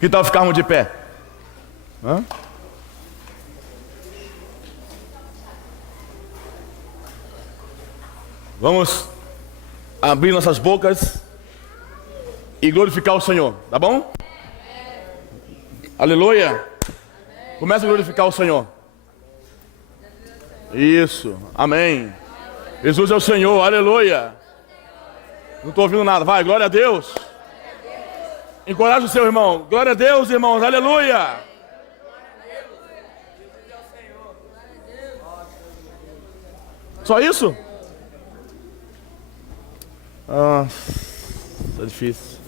Que tal ficarmos de pé? Hã? Vamos abrir nossas bocas e glorificar o Senhor, tá bom? Aleluia! Começa a glorificar o Senhor. Isso, amém. Jesus é o Senhor, aleluia. Não estou ouvindo nada, vai, glória a Deus. Encoraje o seu irmão, glória a Deus, irmãos, aleluia. Só isso? É difícil.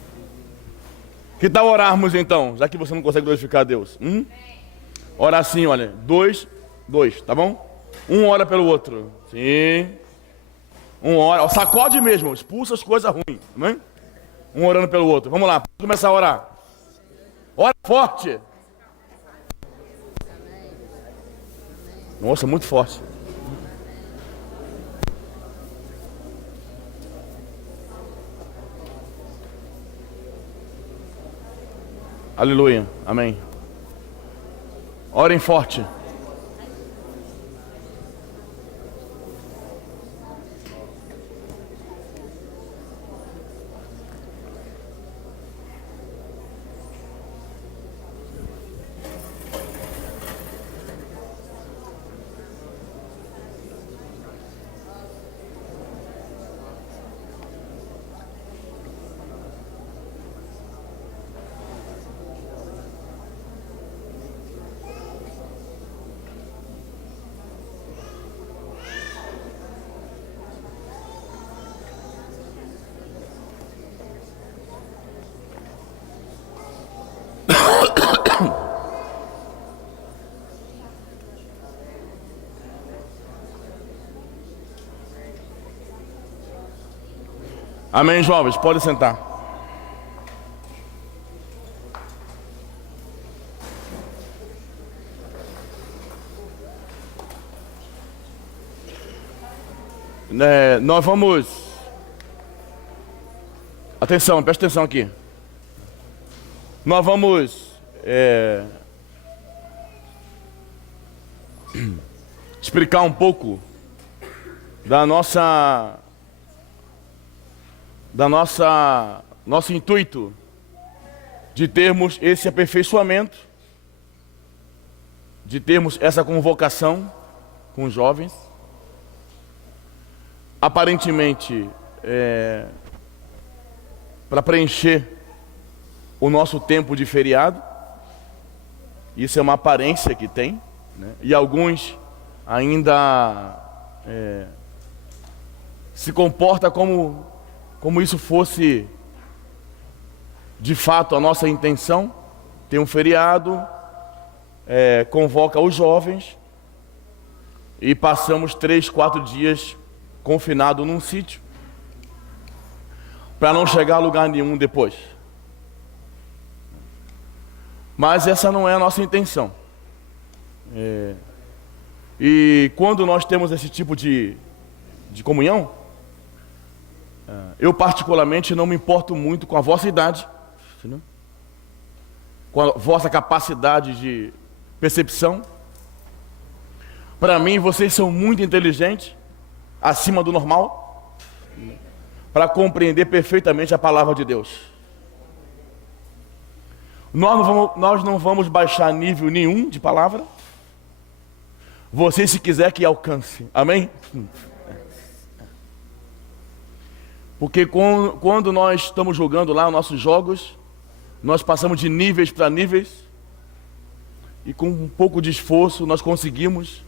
Que tal orarmos então, já que você não consegue glorificar a Deus? Orar assim, olha, dois, tá bom? Um ora pelo outro, sim. Um ora, sacode mesmo, expulsa as coisas ruins, amém? Um orando pelo outro, vamos lá, pode começar a orar. Ora forte. Nossa, muito forte. Aleluia, amém. Orem forte. Amém, jovens, pode sentar. Nós vamos... Atenção, presta atenção aqui. Nós vamos explicar um pouco nosso intuito de termos esse aperfeiçoamento, de termos essa convocação com os jovens. Aparentemente, para preencher o nosso tempo de feriado. Isso é uma aparência que tem, né? E alguns ainda se comportam como isso fosse de fato a nossa intenção. Tem um feriado, convoca os jovens e passamos 3, 4 dias confinados num sítio para não chegar a lugar nenhum depois. Mas essa não é a nossa intenção. E quando nós temos esse tipo de comunhão, eu particularmente não me importo muito com a vossa idade, né? Com a vossa capacidade de percepção. Para mim, vocês são muito inteligentes, acima do normal, para compreender perfeitamente a palavra de Deus. Nós não vamos baixar nível nenhum de palavra. Você, se quiser, que alcance. Amém? Porque quando nós estamos jogando lá os nossos jogos, nós passamos de níveis para níveis, e com um pouco de esforço nós conseguimos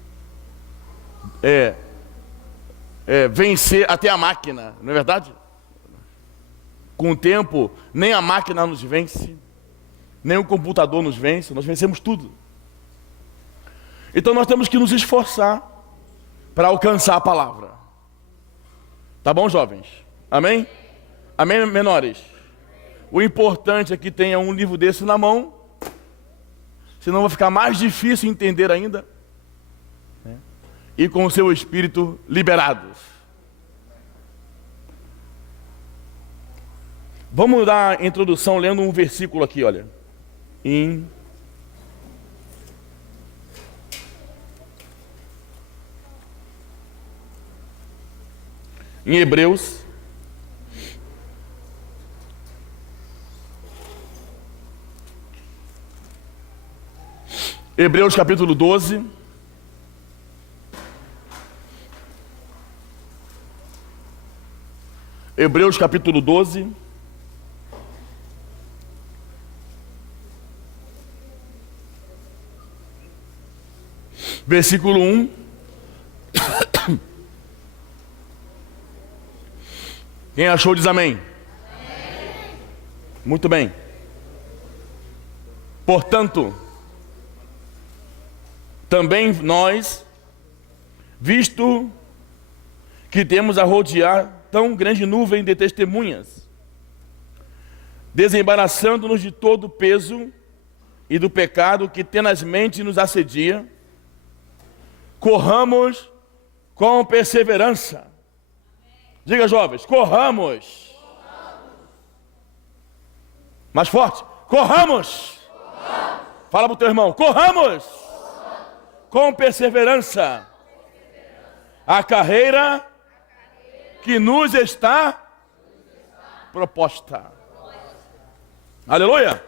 vencer até a máquina, não é verdade? Com o tempo, nem a máquina nos vence, nem o computador nos vence, nós vencemos tudo. Então nós temos que nos esforçar para alcançar a palavra. Tá bom, jovens? Amém? Amém, menores? O importante é que tenha um livro desse na mão, senão vai ficar mais difícil entender ainda, né? E com o seu espírito liberado. Vamos dar a introdução lendo um versículo aqui, olha. em Hebreus, capítulo 12. Hebreus capítulo 12. Versículo 1. Quem achou diz amém. Amém. Muito bem. Portanto, também nós, visto que temos a rodear tão grande nuvem de testemunhas, desembaraçando-nos de todo o peso e do pecado que tenazmente nos assedia, corramos com perseverança. Diga, jovens, corramos. Mais forte, corramos. Fala para o teu irmão, corramos. Com perseverança a carreira que nos está proposta. Aleluia.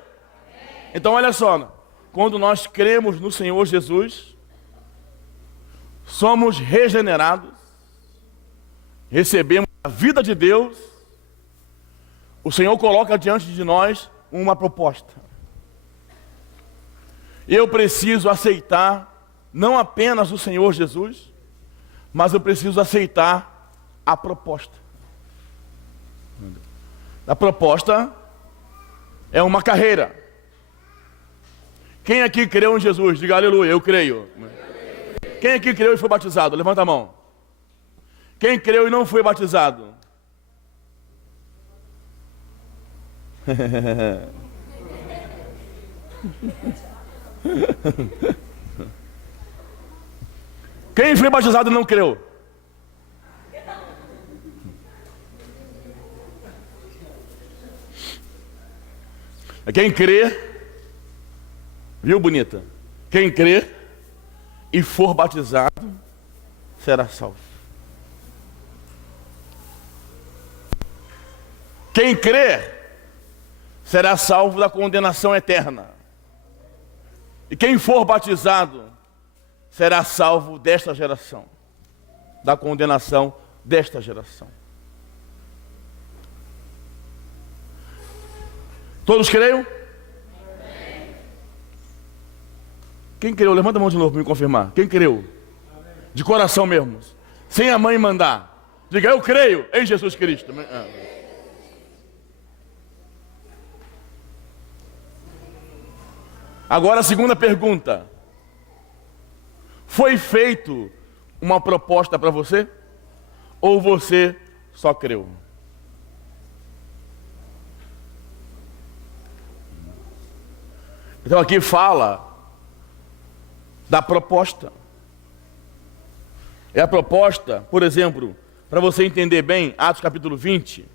Então olha só, quando nós cremos no Senhor Jesus, somos regenerados, recebemos a vida de Deus, o Senhor coloca diante de nós uma proposta. Eu preciso aceitar não apenas o Senhor Jesus, mas eu preciso aceitar a proposta. A proposta é uma carreira. Quem aqui creu em Jesus? Diga aleluia, eu creio. Quem aqui creu e foi batizado? Levanta a mão. Quem creu e não foi batizado? Quem foi batizado e não creu? Quem crê, viu, bonita? Quem crê e for batizado será salvo. Quem crê será salvo da condenação eterna. E quem for batizado será salvo desta geração, da condenação desta geração. Todos creiam? Amém. Quem creu? Levanta a mão de novo para me confirmar. Quem creu? Amém. De coração mesmo, sem a mãe mandar. Diga, eu creio em Jesus Cristo. Amém. Agora a segunda pergunta. Foi feito uma proposta para você? Ou você só creu? Então aqui fala da proposta. É a proposta, por exemplo, para você entender bem, Atos capítulo 20.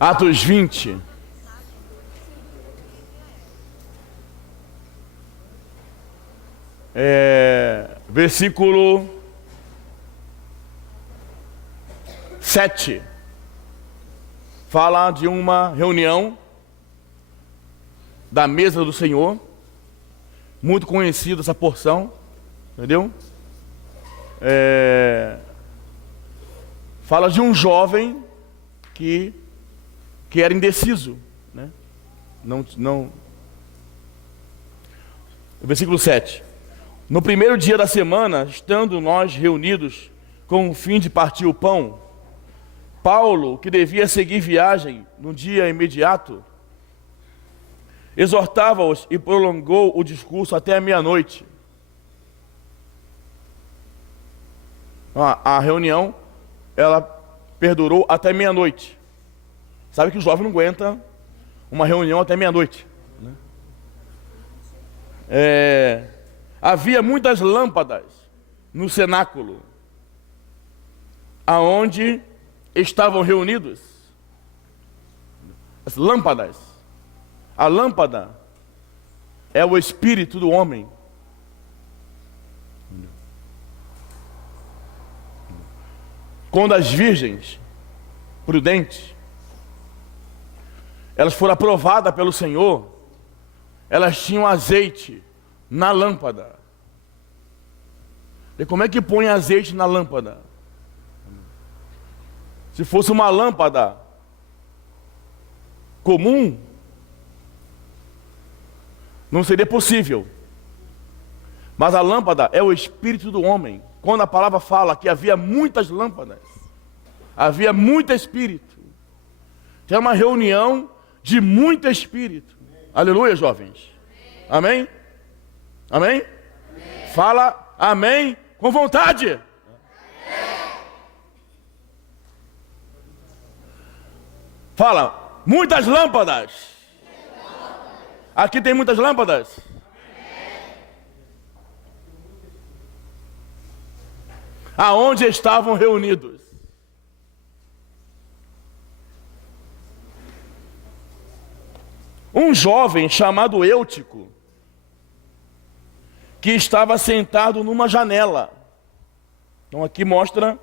Atos 20. Versículo 7. Fala de uma reunião da mesa do Senhor. Muito conhecida essa porção. Entendeu? Fala de um jovem que era indeciso, né? Não. Versículo 7. No primeiro dia da semana, estando nós reunidos com o fim de partir o pão, Paulo, que devia seguir viagem no dia imediato, exortava-os e prolongou o discurso até a meia-noite. A reunião, ela perdurou até meia-noite. Sabe que o jovem não aguenta uma reunião até meia-noite, né? Havia muitas lâmpadas no cenáculo, aonde estavam reunidos. As lâmpadas. A lâmpada é o espírito do homem. Quando as virgens prudentes, elas foram aprovadas pelo Senhor, elas tinham azeite na lâmpada. E como é que põe azeite na lâmpada? Se fosse uma lâmpada comum, não seria possível. Mas a lâmpada é o espírito do homem. Quando a palavra fala que havia muitas lâmpadas, havia muito espírito. Era uma reunião de muito espírito. Aleluia, jovens. Amém? Amém? Amém. Fala amém com vontade. Amém. Fala, muitas lâmpadas. Aqui tem muitas lâmpadas. Aonde estavam reunidos. Um jovem chamado Eutico, que estava sentado numa janela. Então aqui mostra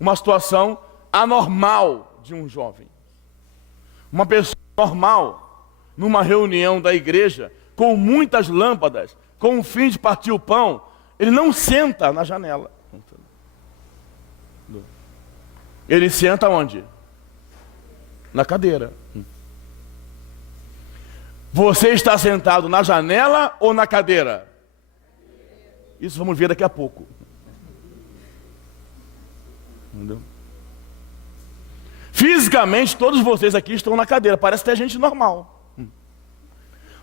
uma situação anormal de um jovem. Uma pessoa normal, numa reunião da igreja, com muitas lâmpadas, com o fim de partir o pão, ele não senta na janela. Ele senta onde? Na cadeira. Você está sentado na janela ou na cadeira? Isso vamos ver daqui a pouco. Entendeu? Fisicamente, todos vocês aqui estão na cadeira. Parece ter gente normal.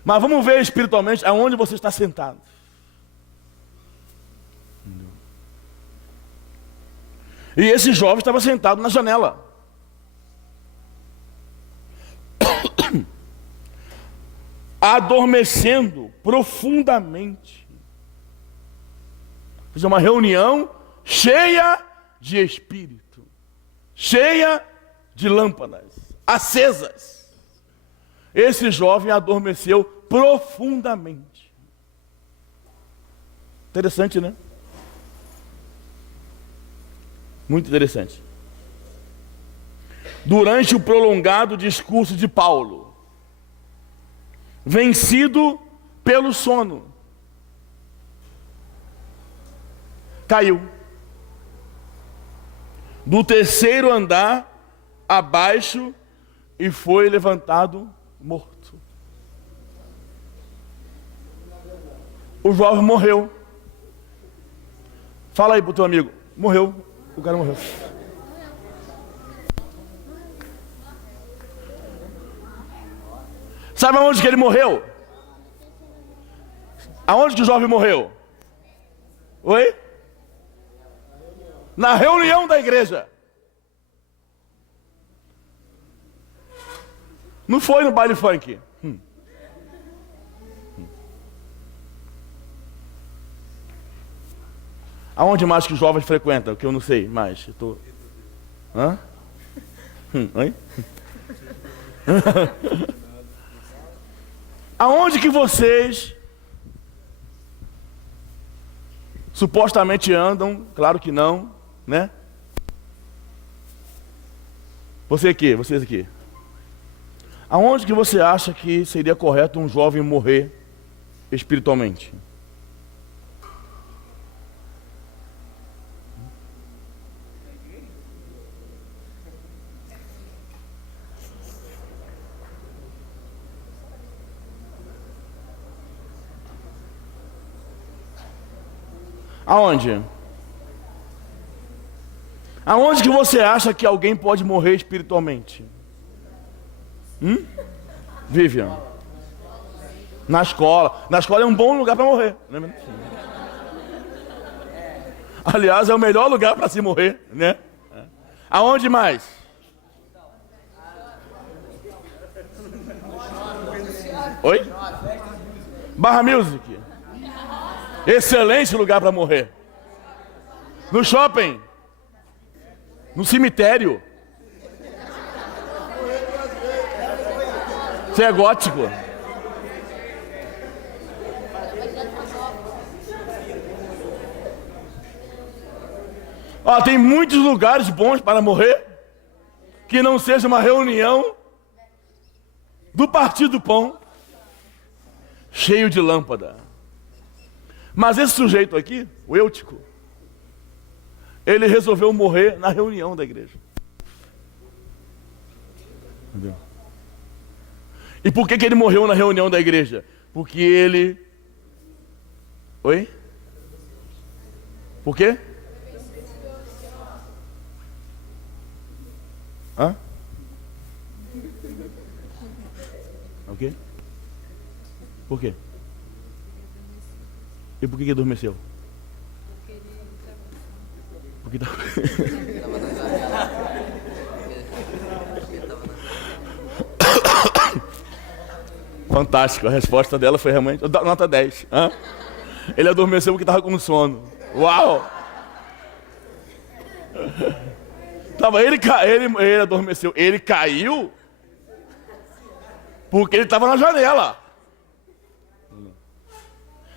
Mas vamos ver espiritualmente aonde você está sentado. Entendeu? E esse jovem estava sentado na janela. Adormecendo profundamente. Fiz uma reunião cheia de espírito, cheia de lâmpadas acesas. Esse jovem adormeceu profundamente. Interessante, né? Muito interessante. Durante o prolongado discurso de Paulo, vencido pelo sono, caiu do terceiro andar abaixo e foi levantado morto. O jovem morreu. Fala aí pro teu amigo, morreu. O cara morreu. Sabe aonde que ele morreu? Aonde que o jovem morreu? Oi? Na reunião da igreja. Não foi no baile funk. Aonde mais que os jovens frequentam? Que eu não sei mais. Eu tô... Hã? Oi? Aonde que vocês supostamente andam? Claro que não, né? Vocês aqui. Aonde que você acha que seria correto um jovem morrer espiritualmente? Aonde? Aonde que você acha que alguém pode morrer espiritualmente? Vivian? Na escola. Na escola é um bom lugar para morrer. Né? Aliás, é o melhor lugar para se morrer, né? Aonde mais? Oi? Barra Music. Excelente lugar para morrer. No shopping. No cemitério. Você é gótico? Ó, tem muitos lugares bons para morrer que não seja uma reunião do Partido do Pão cheio de lâmpada. Mas esse sujeito aqui, o Eutico, ele resolveu morrer na reunião da igreja. Entendeu? E por que ele morreu na reunião da igreja? Porque ele... Oi? Por quê? Hã? O quê? Por quê? E por que adormeceu? Porque tá... Fantástico, a resposta dela foi realmente nota 10. Hã? Ele adormeceu porque estava com sono. Uau! Ele adormeceu. Ele caiu porque ele estava na janela.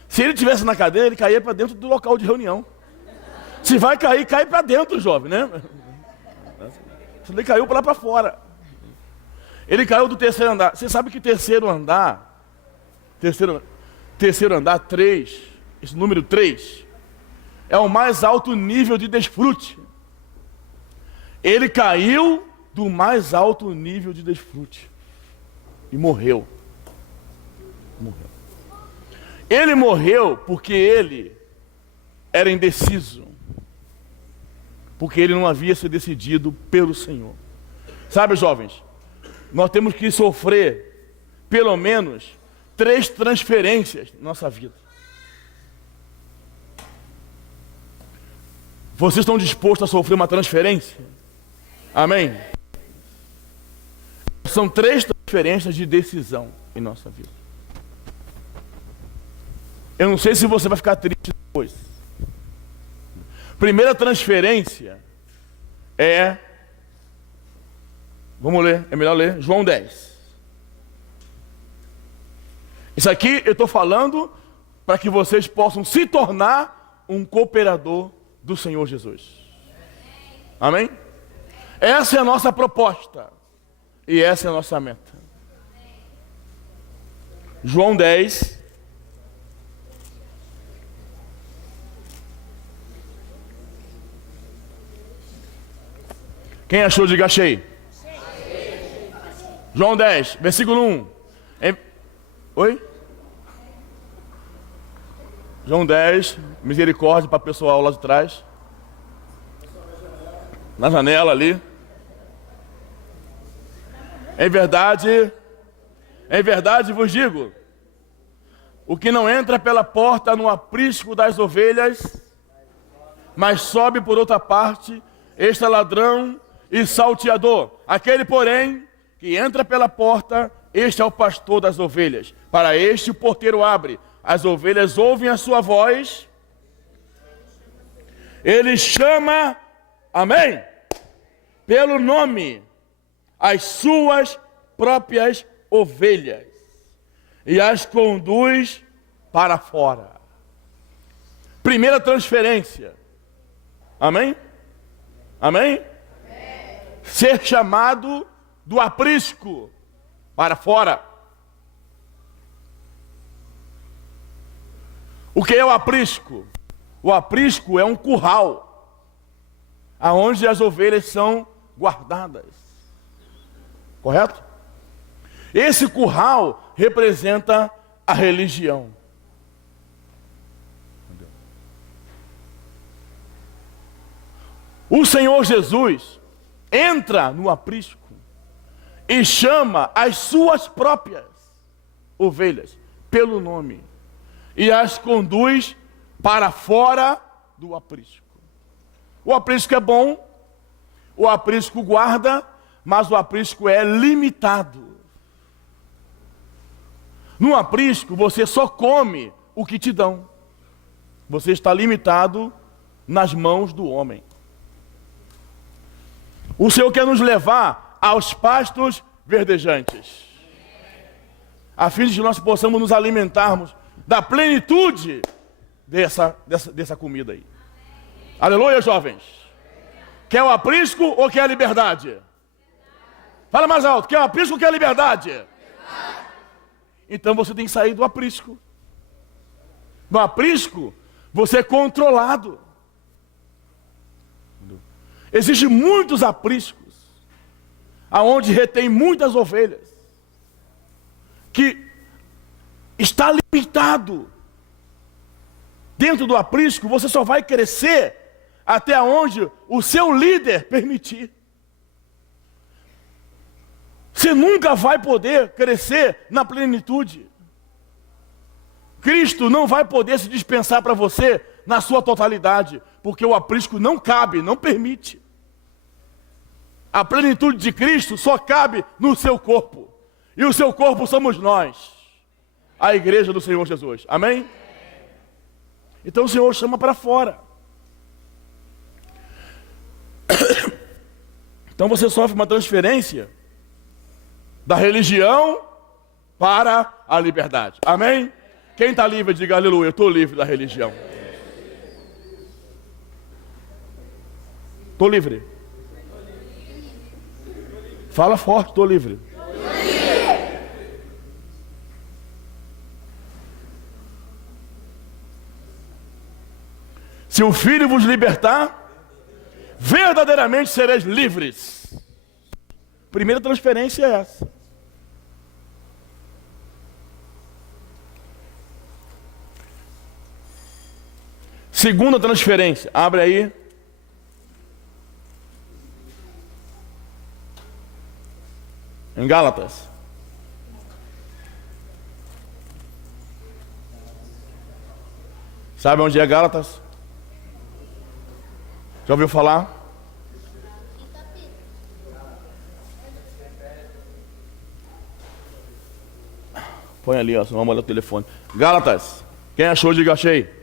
Se ele estivesse na cadeira, ele caía para dentro do local de reunião. Se vai cair, cai para dentro, jovem, né? Ele caiu para lá para fora. Ele caiu do terceiro andar. Você sabe que terceiro andar, 3, esse número 3, é o mais alto nível de desfrute. Ele caiu do mais alto nível de desfrute e morreu. Ele morreu porque ele era indeciso, porque ele não havia se decidido pelo Senhor. Sabe, jovens, nós temos que sofrer pelo menos 3 transferências na nossa vida. Vocês estão dispostos a sofrer uma transferência? Amém? São 3 transferências de decisão em nossa vida. Eu não sei se você vai ficar triste depois. Primeira transferência é... Vamos ler, é melhor ler, João 10. Isso aqui eu estou falando para que vocês possam se tornar um cooperador do Senhor Jesus. Amém? Essa é a nossa proposta. E essa é a nossa meta. João 10. Quem achou, diga achei. João 10, versículo 1. Oi? João 10, misericórdia para o pessoal lá de trás. Na janela ali. Em verdade vos digo, o que não entra pela porta no aprisco das ovelhas, mas sobe por outra parte, este é ladrão e salteador. Aquele, porém, que entra pela porta, este é o pastor das ovelhas. Para este o porteiro abre, as ovelhas ouvem a sua voz, ele chama, amém, pelo nome, as suas próprias ovelhas, e as conduz para fora. Primeira transferência, amém? Amém? Ser chamado do aprisco para fora. O que é o aprisco? O aprisco é um curral, aonde as ovelhas são guardadas. Correto? Esse curral representa a religião. O Senhor Jesus entra no aprisco e chama as suas próprias ovelhas pelo nome e as conduz para fora do aprisco. O aprisco é bom, o aprisco guarda, mas o aprisco é limitado. No aprisco você só come o que te dão. Você está limitado nas mãos do homem. O Senhor quer nos levar aos pastos verdejantes, a fim de que nós possamos nos alimentarmos da plenitude dessa comida aí. Aleluia, jovens. Quer o aprisco ou quer a liberdade? Fala mais alto. Quer o aprisco ou quer a liberdade? Então você tem que sair do aprisco. No aprisco, você é controlado. Existem muitos apriscos, aonde retém muitas ovelhas, que está limitado. Dentro do aprisco, você só vai crescer até onde o seu líder permitir. Você nunca vai poder crescer na plenitude. Cristo não vai poder se dispensar para você na sua totalidade, porque o aprisco não cabe, não permite. A plenitude de Cristo só cabe no seu corpo. E o seu corpo somos nós, a igreja do Senhor Jesus. Amém? Então o Senhor chama para fora. Então você sofre uma transferência da religião para a liberdade. Amém? Quem está livre, diga aleluia, eu estou livre da religião. Estou livre. Fala forte, estou livre. Se o Filho vos libertar, verdadeiramente sereis livres. Primeira transferência é essa. Segunda transferência, abre aí. Em Gálatas. Sabe onde é Gálatas? Já ouviu falar? Põe ali, ó, senão vamos olhar o telefone. Gálatas. Quem achou, diga achei.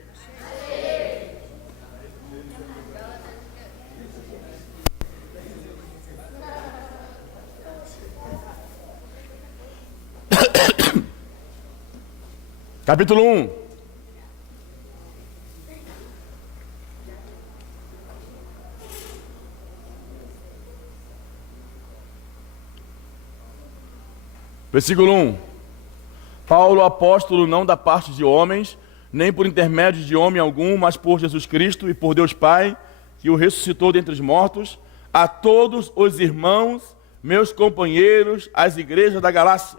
Capítulo 1. Versículo 1. Paulo, apóstolo, não da parte de homens, nem por intermédio de homem algum, mas por Jesus Cristo e por Deus Pai, que o ressuscitou dentre os mortos, a todos os irmãos, meus companheiros, as igrejas da Galácia.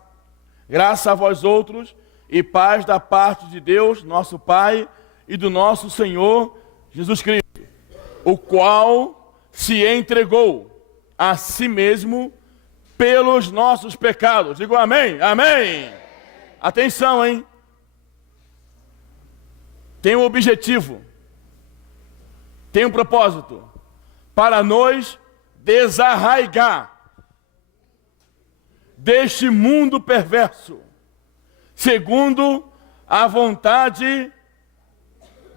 Graça a vós outros e paz da parte de Deus, nosso Pai, e do nosso Senhor Jesus Cristo, o qual se entregou a si mesmo pelos nossos pecados. Digo amém, amém. Atenção, hein? Tem um objetivo, tem um propósito, para nos desarraigar deste mundo perverso, segundo a vontade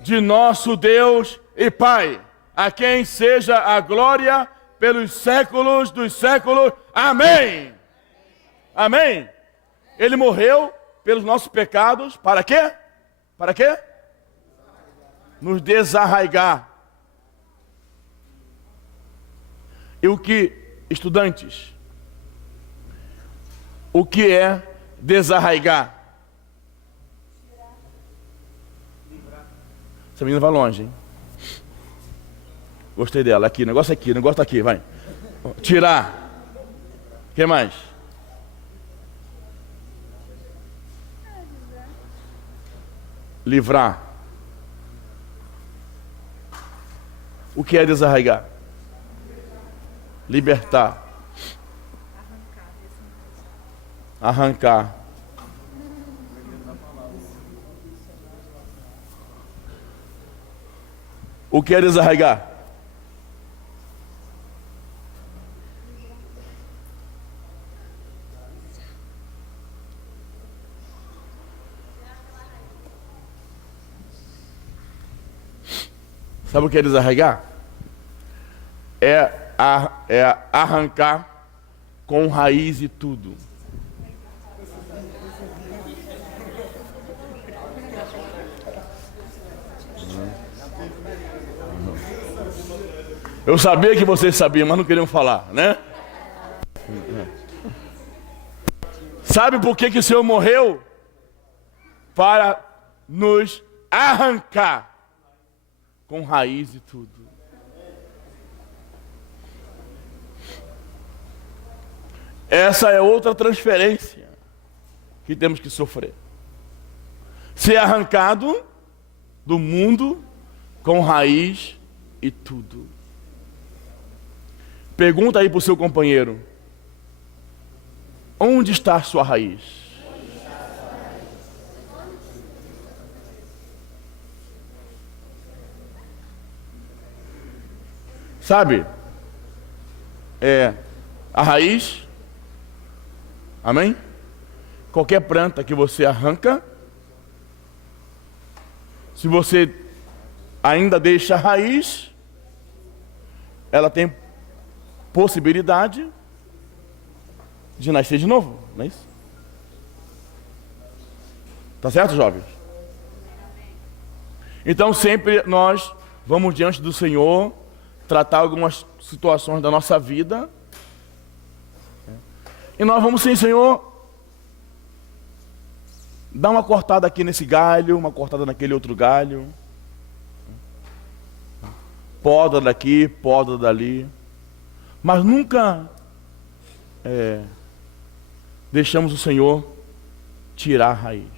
de nosso Deus e Pai, a quem seja a glória pelos séculos dos séculos. Amém. Amém. Ele morreu pelos nossos pecados, para quê? Para quê? Nos desarraigar. E o que, estudantes, o que é desarraigar? Essa menina vai longe, hein? Gostei dela. Aqui, negócio tá aqui, vai. Tirar. O que mais? Livrar. O que é desarraigar? Libertar. O que é desarraigar? Sabe o que é desarraigar? É arrancar com raiz e tudo. Eu sabia que vocês sabiam, mas não queriam falar, né? Sabe por que o Senhor morreu? Para nos arrancar com raiz e tudo. Essa é outra transferência que temos que sofrer. Ser arrancado do mundo com raiz e tudo. Pergunta aí para o seu companheiro: onde está a sua raiz? Sabe? A raiz, amém? Qualquer planta que você arranca, se você ainda deixa a raiz, ela tem possibilidade de nascer de novo, não é isso? Tá certo, jovens? Então sempre nós vamos diante do Senhor tratar algumas situações da nossa vida e nós vamos sim, Senhor, dar uma cortada aqui nesse galho, uma cortada naquele outro galho, poda daqui, poda dali, mas nunca deixamos o Senhor tirar a raiz,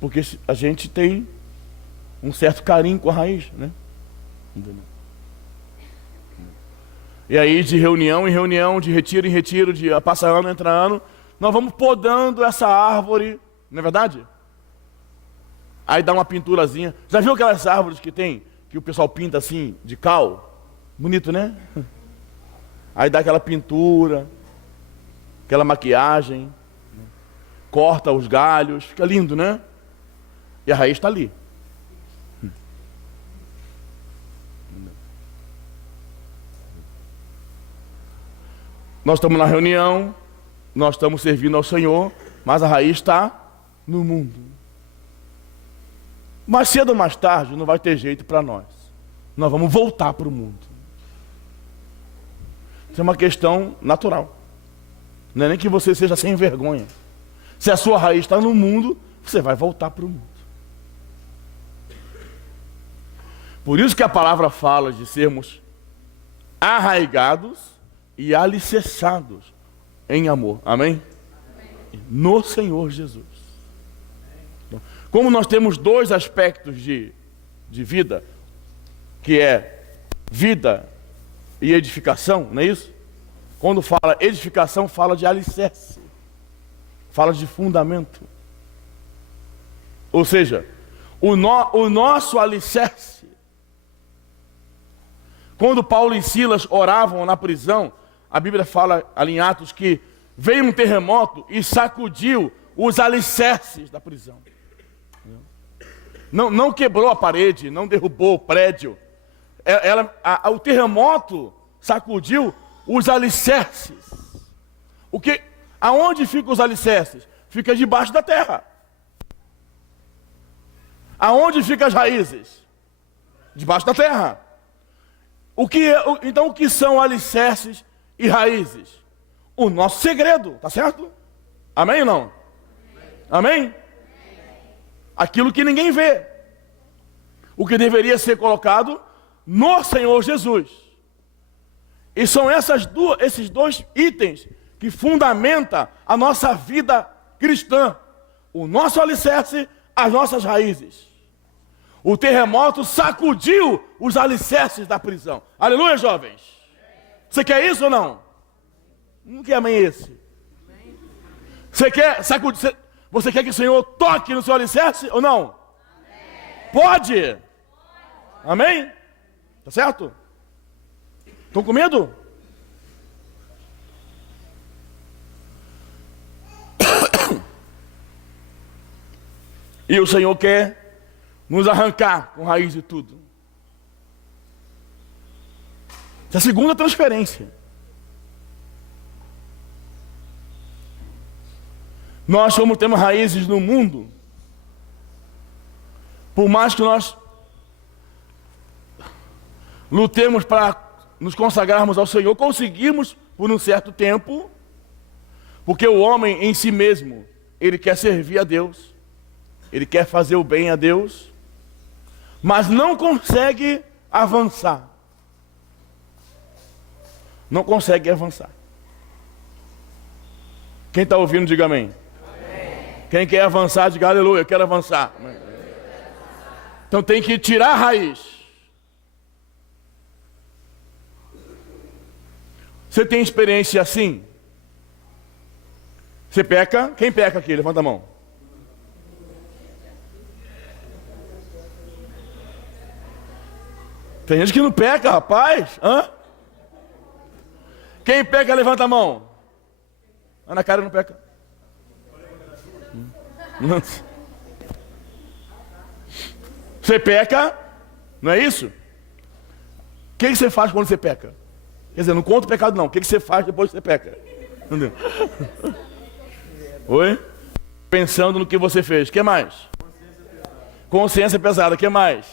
porque a gente tem um certo carinho com a raiz, né? Entendeu? E aí de reunião em reunião, de retiro em retiro, de passa ano, entra ano, nós vamos podando essa árvore, não é verdade? Aí dá uma pinturazinha. Já viu aquelas árvores que tem, que o pessoal pinta assim, de cal? Bonito, né? Aí dá aquela pintura, aquela maquiagem, corta os galhos, fica lindo, né? E a raiz está ali. Nós estamos na reunião, nós estamos servindo ao Senhor, mas a raiz está no mundo. Mais cedo ou mais tarde não vai ter jeito para nós. Nós vamos voltar para o mundo. Isso é uma questão natural. Não é nem que você seja sem vergonha. Se a sua raiz está no mundo, você vai voltar para o mundo. Por isso que a palavra fala de sermos arraigados e alicerçados em amor. Amém? Amém. No Senhor Jesus. Como nós temos dois aspectos de vida, que é vida e edificação, não é isso? Quando fala edificação, fala de alicerce, fala de fundamento. Ou seja, o nosso alicerce. Quando Paulo e Silas oravam na prisão, a Bíblia fala ali em Atos que veio um terremoto e sacudiu os alicerces da prisão. Não quebrou a parede, não derrubou o prédio. O terremoto sacudiu os alicerces. Aonde ficam os alicerces? Fica debaixo da terra. Aonde ficam as raízes? Debaixo da terra. Então o que são alicerces e raízes? O nosso segredo, tá certo? Amém ou não? Amém? Aquilo que ninguém vê. O que deveria ser colocado no Senhor Jesus. E são esses dois itens que fundamentam a nossa vida cristã. O nosso alicerce, as nossas raízes. O terremoto sacudiu os alicerces da prisão. Aleluia, jovens! Você quer isso ou não? Não quer amém esse? Você quer sacudir? Você quer que o Senhor toque no seu alicerce ou não? Pode. Amém? Tá certo? Estão com medo? E o Senhor quer nos arrancar com raiz de tudo. Essa é a segunda transferência. Nós, como temos raízes no mundo, por mais que nós lutemos para nos consagrarmos ao Senhor, conseguimos por um certo tempo, porque o homem em si mesmo, ele quer servir a Deus, ele quer fazer o bem a Deus, mas não consegue avançar. Não consegue avançar. Quem está ouvindo, diga amém. Amém. Quem quer avançar, diga aleluia, eu quero avançar. Então tem que tirar a raiz. Você tem experiência assim? Você peca? Quem peca aqui? Levanta a mão. Tem gente que não peca, rapaz. Hã? Quem peca, levanta a mão. Ana Cara não peca. Você peca, não é isso? O que você faz quando você peca? Quer dizer, não conta o pecado não. O que você faz depois que você peca? Entendeu? Oi? Pensando no que você fez. O que mais? Consciência pesada. O que mais?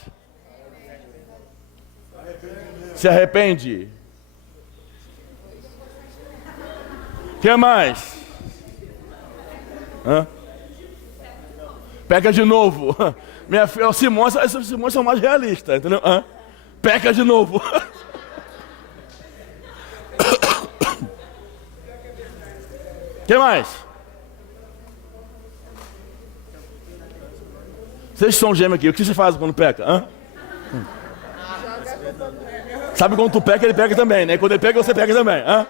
Se arrepende. O que mais? Hã? Peca de novo. Minha filha, os Simões são mais realistas, entendeu? Hã? Peca de novo. O que mais? Vocês são gêmeos aqui, o que você faz quando peca? Hã? Sabe quando tu peca, ele pega também, né? Quando ele pega, você pega também. Hã?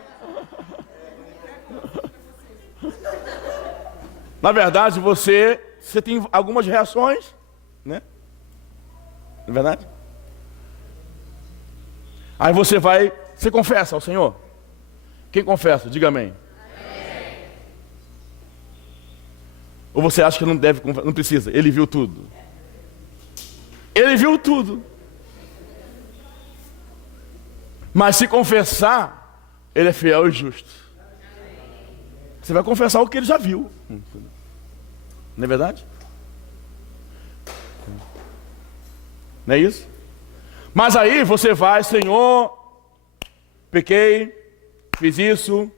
Na verdade, você tem algumas reações, né? Não é verdade? Aí você confessa ao Senhor. Quem confessa? Diga amém. Amém. Ou você acha que não deve confessar? Não precisa, ele viu tudo. Ele viu tudo. Mas se confessar, ele é fiel e justo. Você vai confessar o que ele já viu. Não é verdade? Não é isso? Mas aí você vai, Senhor, pequei, fiz isso,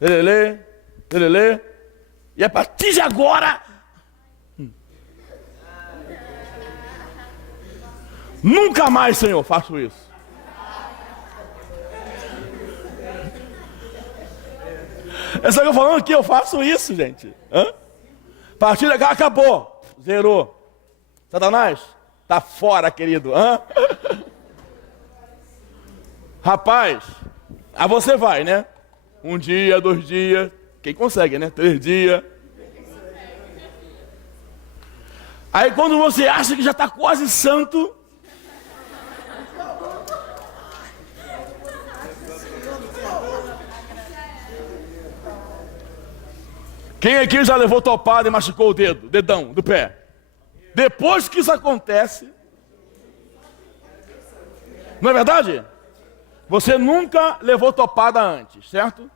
lelele, e a partir de agora, nunca mais, Senhor, faço isso. É só que eu falando que eu faço isso, gente. Hã? A partir de agora acabou, zerou. Satanás, tá fora, querido. Hã? Rapaz, aí você vai, né? 1 dia, 2 dias, quem consegue, né? 3 dias. Aí quando você acha que já está quase santo, quem aqui já levou topada e machucou o dedão do pé? Depois que isso acontece, não é verdade? Você nunca levou topada antes, certo?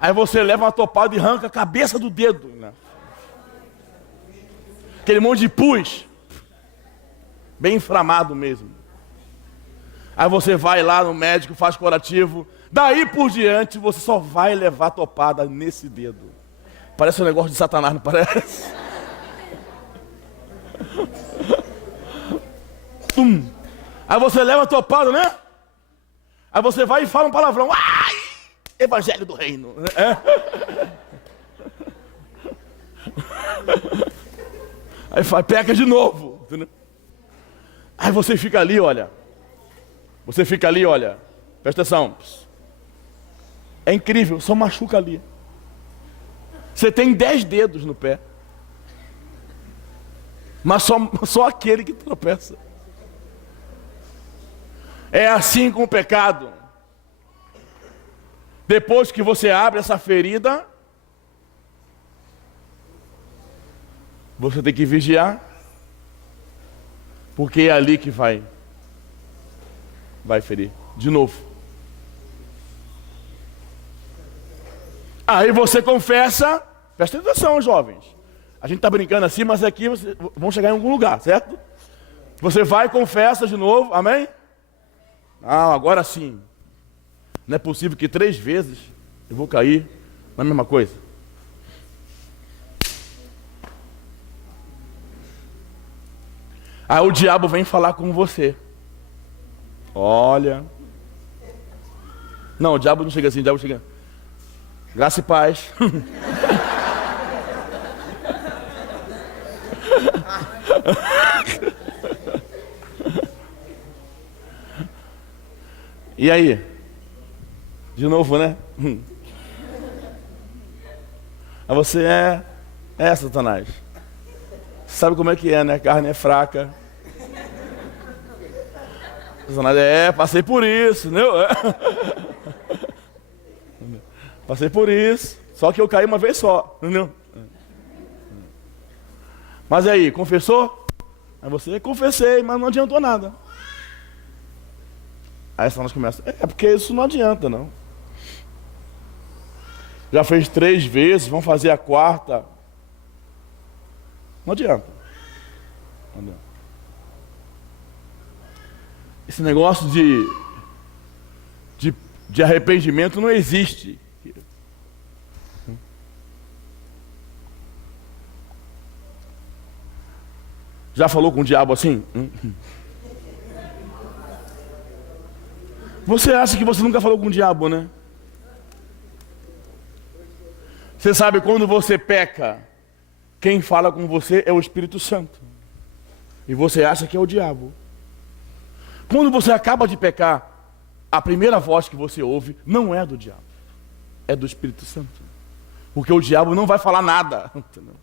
Aí você leva uma topada e arranca a cabeça do dedo, né? Aquele monte de pus, bem inflamado mesmo. Aí você vai lá no médico, faz curativo. Daí por diante você só vai levar topada nesse dedo. Parece um negócio de Satanás, não parece? Aí você leva topada, né? Aí você vai e fala um palavrão. Ai! Evangelho do reino. Aí peca de novo. Entendeu? Aí você fica ali, olha. Presta atenção. É incrível, só machuca ali. Você tem 10 dedos no pé. Mas só aquele que tropeça. É assim com o pecado. Depois que você abre essa ferida, você tem que vigiar, porque é ali que vai ferir de novo. Aí você confessa, presta atenção, jovens. A gente está brincando assim, mas aqui vocês vão chegar em algum lugar, certo? Você vai e confessa de novo, amém? Ah, agora sim. Não é possível que 3 vezes eu vou cair na mesma coisa. Aí o diabo vem falar com você. Olha. Não, o diabo não chega assim, o diabo chega. Graça e paz. E aí? De novo, né? Aí você é Satanás. Sabe como é que é, né? A carne é fraca. Satanás passei por isso, entendeu? Passei por isso. Só que eu caí uma vez só, entendeu? Mas aí, confessou? Aí você, confessei, mas não adiantou nada. Aí Satanás começa, porque isso não adianta, não. Já fez 3 vezes, vamos fazer a 4ª. Não adianta. Não adianta. Esse negócio de arrependimento não existe. Já falou com o diabo assim? Você acha que você nunca falou com o diabo, né? Você sabe, quando você peca, quem fala com você é o Espírito Santo. E você acha que é o diabo. Quando você acaba de pecar, a primeira voz que você ouve não é do diabo. É do Espírito Santo. Porque o diabo não vai falar nada. Entendeu?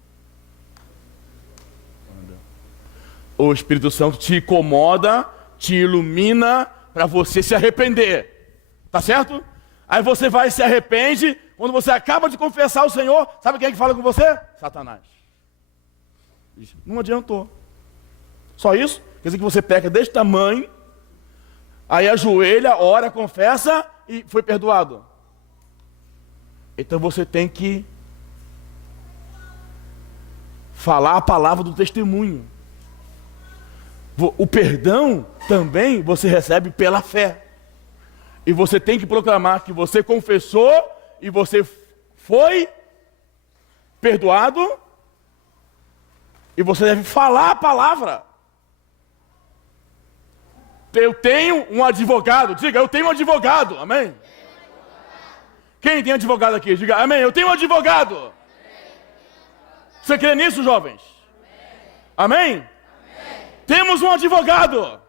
O Espírito Santo te incomoda, te ilumina para você se arrepender. Tá certo? Aí você vai e se arrepende. Quando você acaba de confessar ao Senhor, sabe quem é que fala com você? Satanás. Não adiantou. Só isso? Quer dizer que você peca desse tamanho, aí ajoelha, ora, confessa e foi perdoado. Então você tem que falar a palavra do testemunho. O perdão também você recebe pela fé. E você tem que proclamar que você confessou e você foi perdoado. E você deve falar a palavra. Eu tenho um advogado. Diga, eu tenho um advogado. Amém? Quem tem advogado aqui? Diga, amém. Eu tenho um advogado. Você crê nisso, jovens? Amém? Temos um advogado.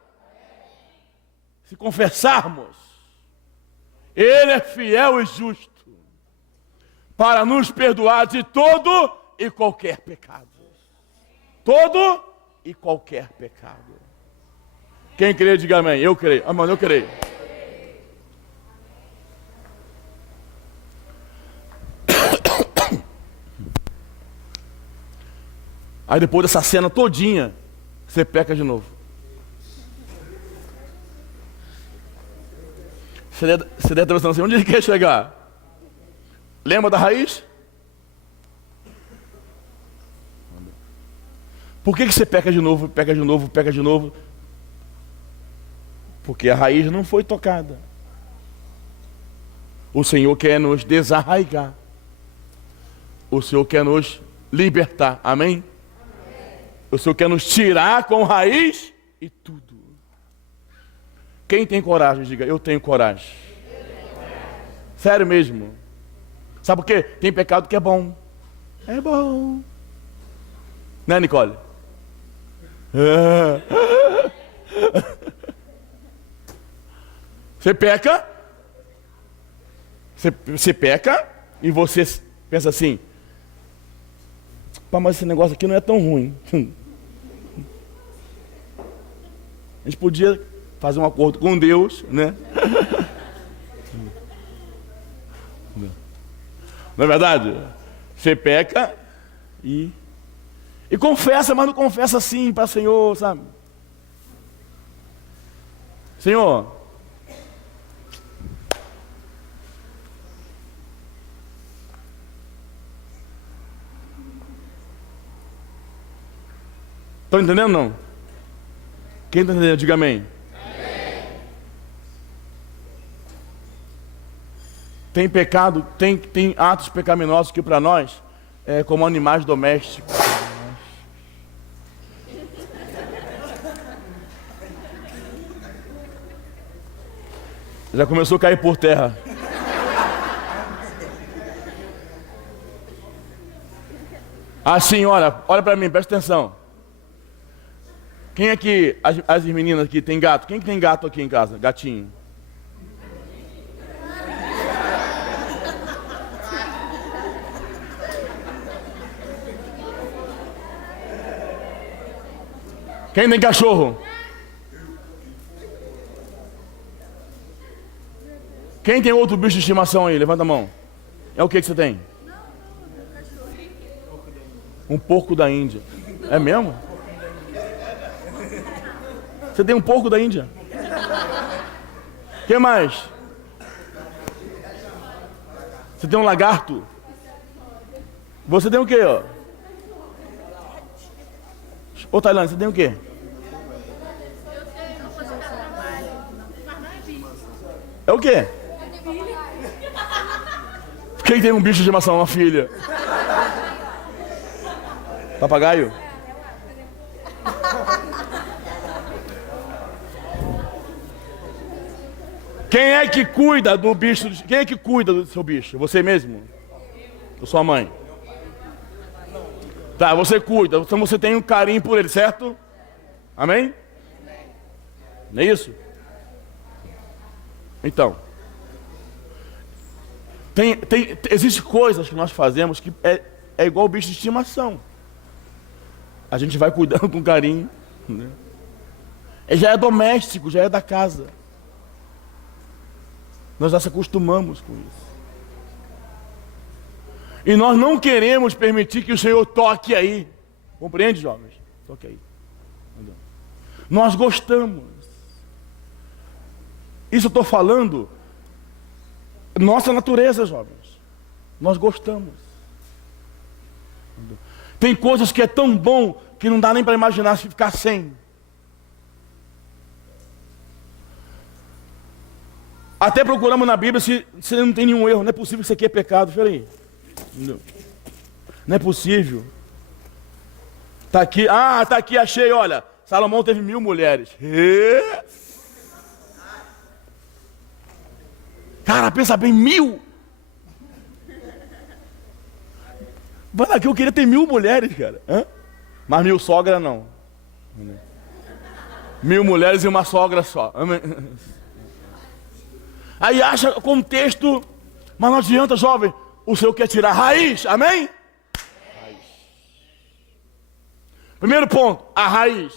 Se confessarmos, Ele é fiel e justo para nos perdoar de todo e qualquer pecado. Todo e qualquer pecado. Quem crê, diga amém. Eu creio. Ah, mano, eu creio. Aí depois dessa cena todinha, você peca de novo. Você deve estar pensando assim, onde ele quer chegar? Lembra da raiz? Por que você peca de novo, peca de novo, peca de novo? Porque a raiz não foi tocada. O Senhor quer nos desarraigar. O Senhor quer nos libertar. Amém? O Senhor quer nos tirar com raiz e tudo. Quem tem coragem, diga, eu tenho coragem. Sério mesmo. Sabe por quê? Tem pecado que é bom. É bom. Né, Nicole? Você peca. Você peca e você pensa assim, pá, mas esse negócio aqui não é tão ruim. A gente podia fazer um acordo com Deus, né? Não é verdade? Você peca e confessa, mas não confessa assim para o Senhor, sabe? Senhor, estão entendendo não? Quem está entendendo, diga amém. Tem pecado, tem atos pecaminosos que para nós é como animais domésticos. Já começou a cair por terra. Assim, olha para mim, presta atenção. Quem aqui, as meninas aqui, tem gato? Quem que tem gato aqui em casa? Gatinho. Quem tem cachorro? Quem tem outro bicho de estimação aí? Levanta a mão. É o que você tem? Um porco da Índia. É mesmo? Você tem um porco da Índia? O que mais? Você tem um lagarto? Você tem o quê, ó? Ô, Tailândia, você tem o quê? É o quê? Quem tem um bicho de estimação? Uma filha. Papagaio? Quem é que cuida do bicho? Quem é que cuida do seu bicho? Você mesmo? Ou sua mãe? Tá, você cuida. Então você tem um carinho por ele, certo? Amém? Não é isso? Então, existe coisas que nós fazemos que é igual o bicho de estimação. A gente vai cuidando com carinho, né? Já é doméstico, já é da casa. Nós já se acostumamos com isso. E nós não queremos permitir que o Senhor toque aí. Compreende, jovens? Toque aí. Entendeu? Nós gostamos. Isso eu estou falando, nossa natureza, jovens. Nós gostamos. Entendeu? Tem coisas que é tão bom que não dá nem para imaginar se ficar sem. Até procuramos na Bíblia se não tem nenhum erro. Não é possível que isso aqui é pecado. Espera aí. Não é possível. Tá aqui. Ah, tá aqui, achei, olha. Salomão teve 1000 mulheres. Cara, pensa bem, 1000. Vai lá que eu queria ter 1000 mulheres, cara. Mas 1000 sogra não. 1000 mulheres e uma sogra só. Aí acha contexto, mas não adianta, jovem. O Senhor quer tirar raiz, amém? Raiz. Primeiro ponto, a raiz.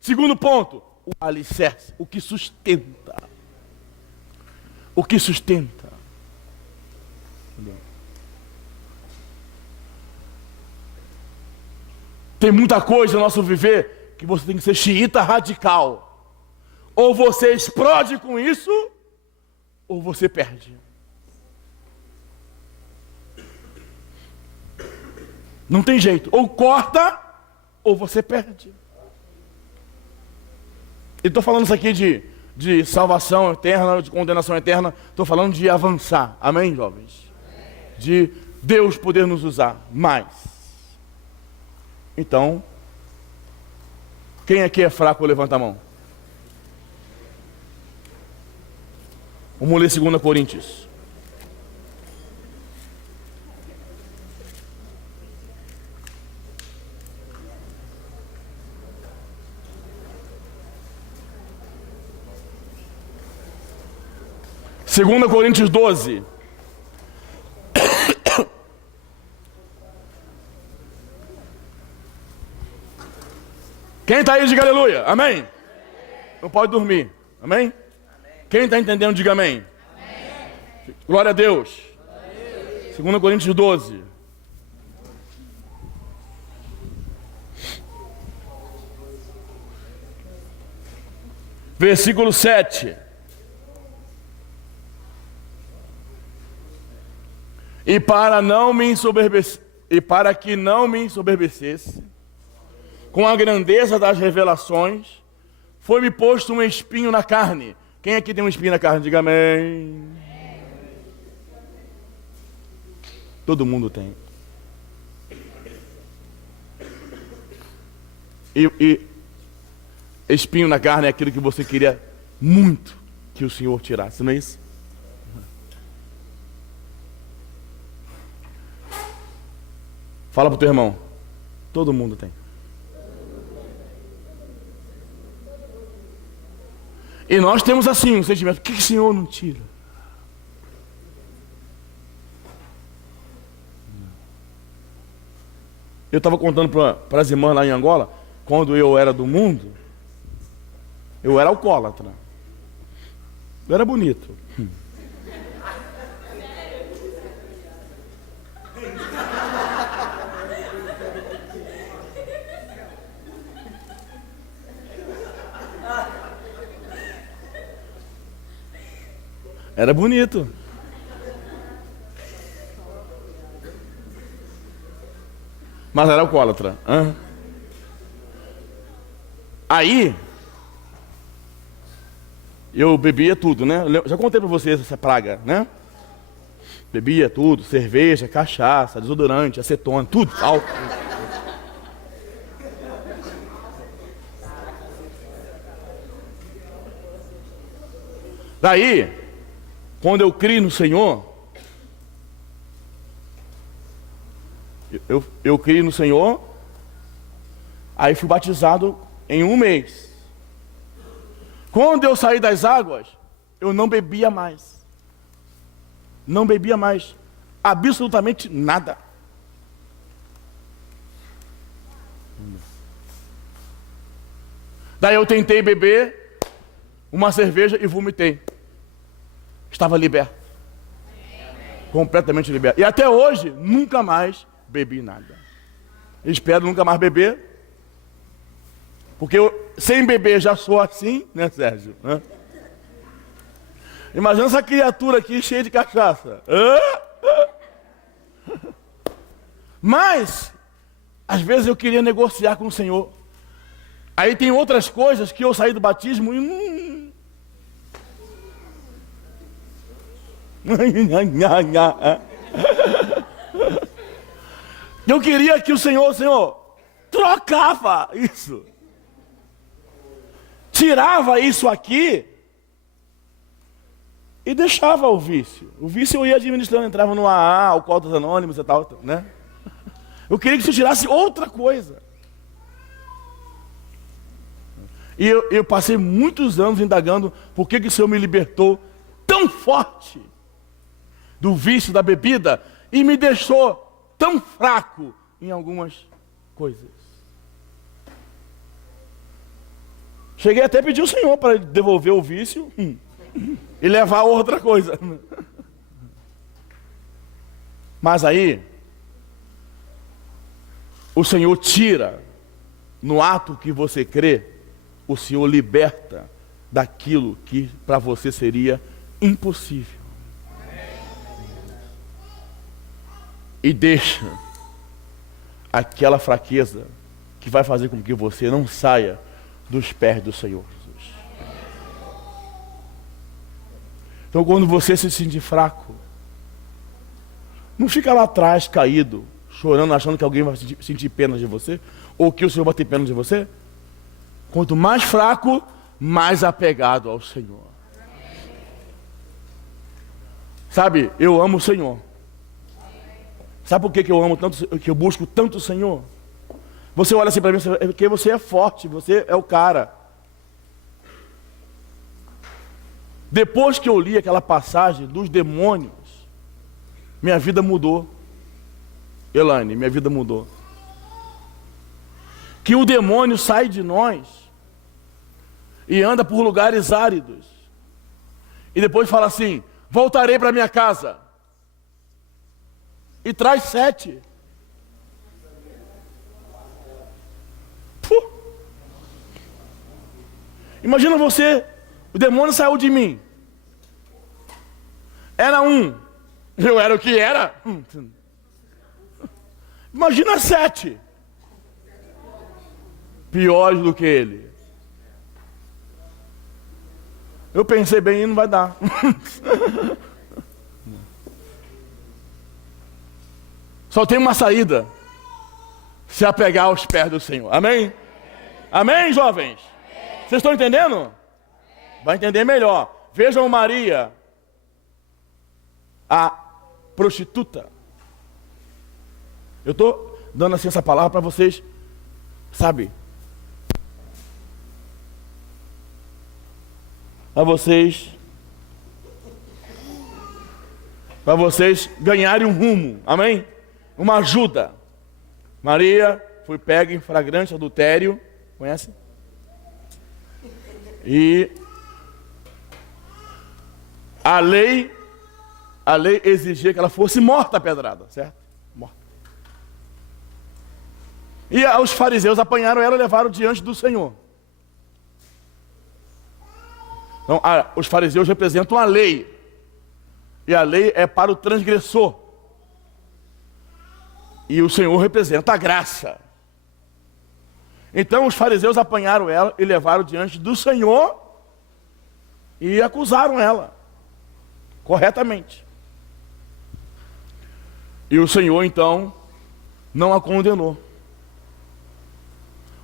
Segundo ponto, o alicerce, o que sustenta. O que sustenta. Entendeu? Tem muita coisa no nosso viver que você tem que ser xiita radical. Ou você explode com isso, ou você perde. Não tem jeito. Ou corta, ou você perde. E estou falando isso aqui de salvação eterna, de condenação eterna. Estou falando de avançar. Amém, jovens? De Deus poder nos usar mais. Então, quem aqui é fraco, levanta a mão. Vamos ler 2 Coríntios. Segunda Coríntios 12. Quem está aí, diga aleluia. Amém? não pode dormir. Amém? Quem está entendendo, diga amém. Glória a Deus. 2 Coríntios 12. Versículo 7. E para que não me ensoberbecesse com a grandeza das revelações, foi-me posto um espinho na carne. Quem aqui tem um espinho na carne? Diga amém. Todo mundo tem. E espinho na carne é aquilo que você queria muito que o Senhor tirasse, não é isso? Fala pro teu irmão. Todo mundo tem. E nós temos assim um sentimento. Por que o Senhor não tira? Eu estava contando para as irmãs lá em Angola, quando eu era do mundo, eu era alcoólatra. Eu era bonito. Era bonito. Mas era alcoólatra. Aí, eu bebia tudo, né? Já contei pra vocês essa praga, né? Bebia tudo, cerveja, cachaça, desodorante, acetona, tudo, álcool. Daí, quando eu criei no Senhor, eu criei no Senhor, aí fui batizado em um mês. Quando eu saí das águas, eu não bebia mais. Não bebia mais. Absolutamente nada. Daí eu tentei beber uma cerveja e vomitei. Estava liberto. Completamente liberto. E até hoje, nunca mais bebi nada. Espero nunca mais beber. Porque eu, sem beber, já sou assim, né, Sérgio? Imagina essa criatura aqui cheia de cachaça. Mas, às vezes eu queria negociar com o Senhor. Aí tem outras coisas que eu saí do batismo e eu queria que o Senhor trocava isso. Tirava isso aqui e deixava o vício. O vício eu ia administrando, entrava no AA, Alcoólatras Anônimos e tal, né? Eu queria que você tirasse outra coisa. E eu passei muitos anos indagando por que o Senhor me libertou tão forte do vício da bebida e me deixou tão fraco em algumas coisas. Cheguei até a pedir ao Senhor para devolver o vício e levar a outra coisa. Mas aí, o Senhor tira, no ato que você crê, o Senhor liberta daquilo que para você seria impossível. E deixa aquela fraqueza que vai fazer com que você não saia dos pés do Senhor Jesus. Então, quando você se sentir fraco, não fica lá atrás caído, chorando, achando que alguém vai sentir pena de você, ou que o Senhor vai ter pena de você. Quanto mais fraco, mais apegado ao Senhor. Sabe, eu amo o Senhor. Sabe por que eu amo tanto, que eu busco tanto o Senhor? Você olha assim para mim, porque você é forte, você é o cara. Depois que eu li aquela passagem dos demônios, minha vida mudou. Elaine, minha vida mudou. Que o demônio sai de nós e anda por lugares áridos. E depois fala assim: voltarei para minha casa. E traz 7. Puh. Imagina você, o demônio saiu de mim. Era 1. Eu era o que era. Imagina 7. Piores do que ele. Eu pensei bem e não vai dar. Só tem uma saída: se apegar aos pés do Senhor. Amém? Amém, jovens? Vocês estão entendendo? Vai entender melhor. Vejam Maria, a prostituta. Eu estou dando assim essa palavra para vocês, sabe? Para vocês ganharem um rumo, amém? Uma ajuda. Maria foi pega em flagrante adultério, conhece? E a lei exigia que ela fosse morta a pedrada, certo? Morta. E os fariseus apanharam ela e levaram diante do Senhor. Então, os fariseus representam a lei. E a lei é para o transgressor. E o Senhor representa a graça. Então os fariseus apanharam ela e levaram diante do Senhor e acusaram ela corretamente. E o Senhor então não a condenou.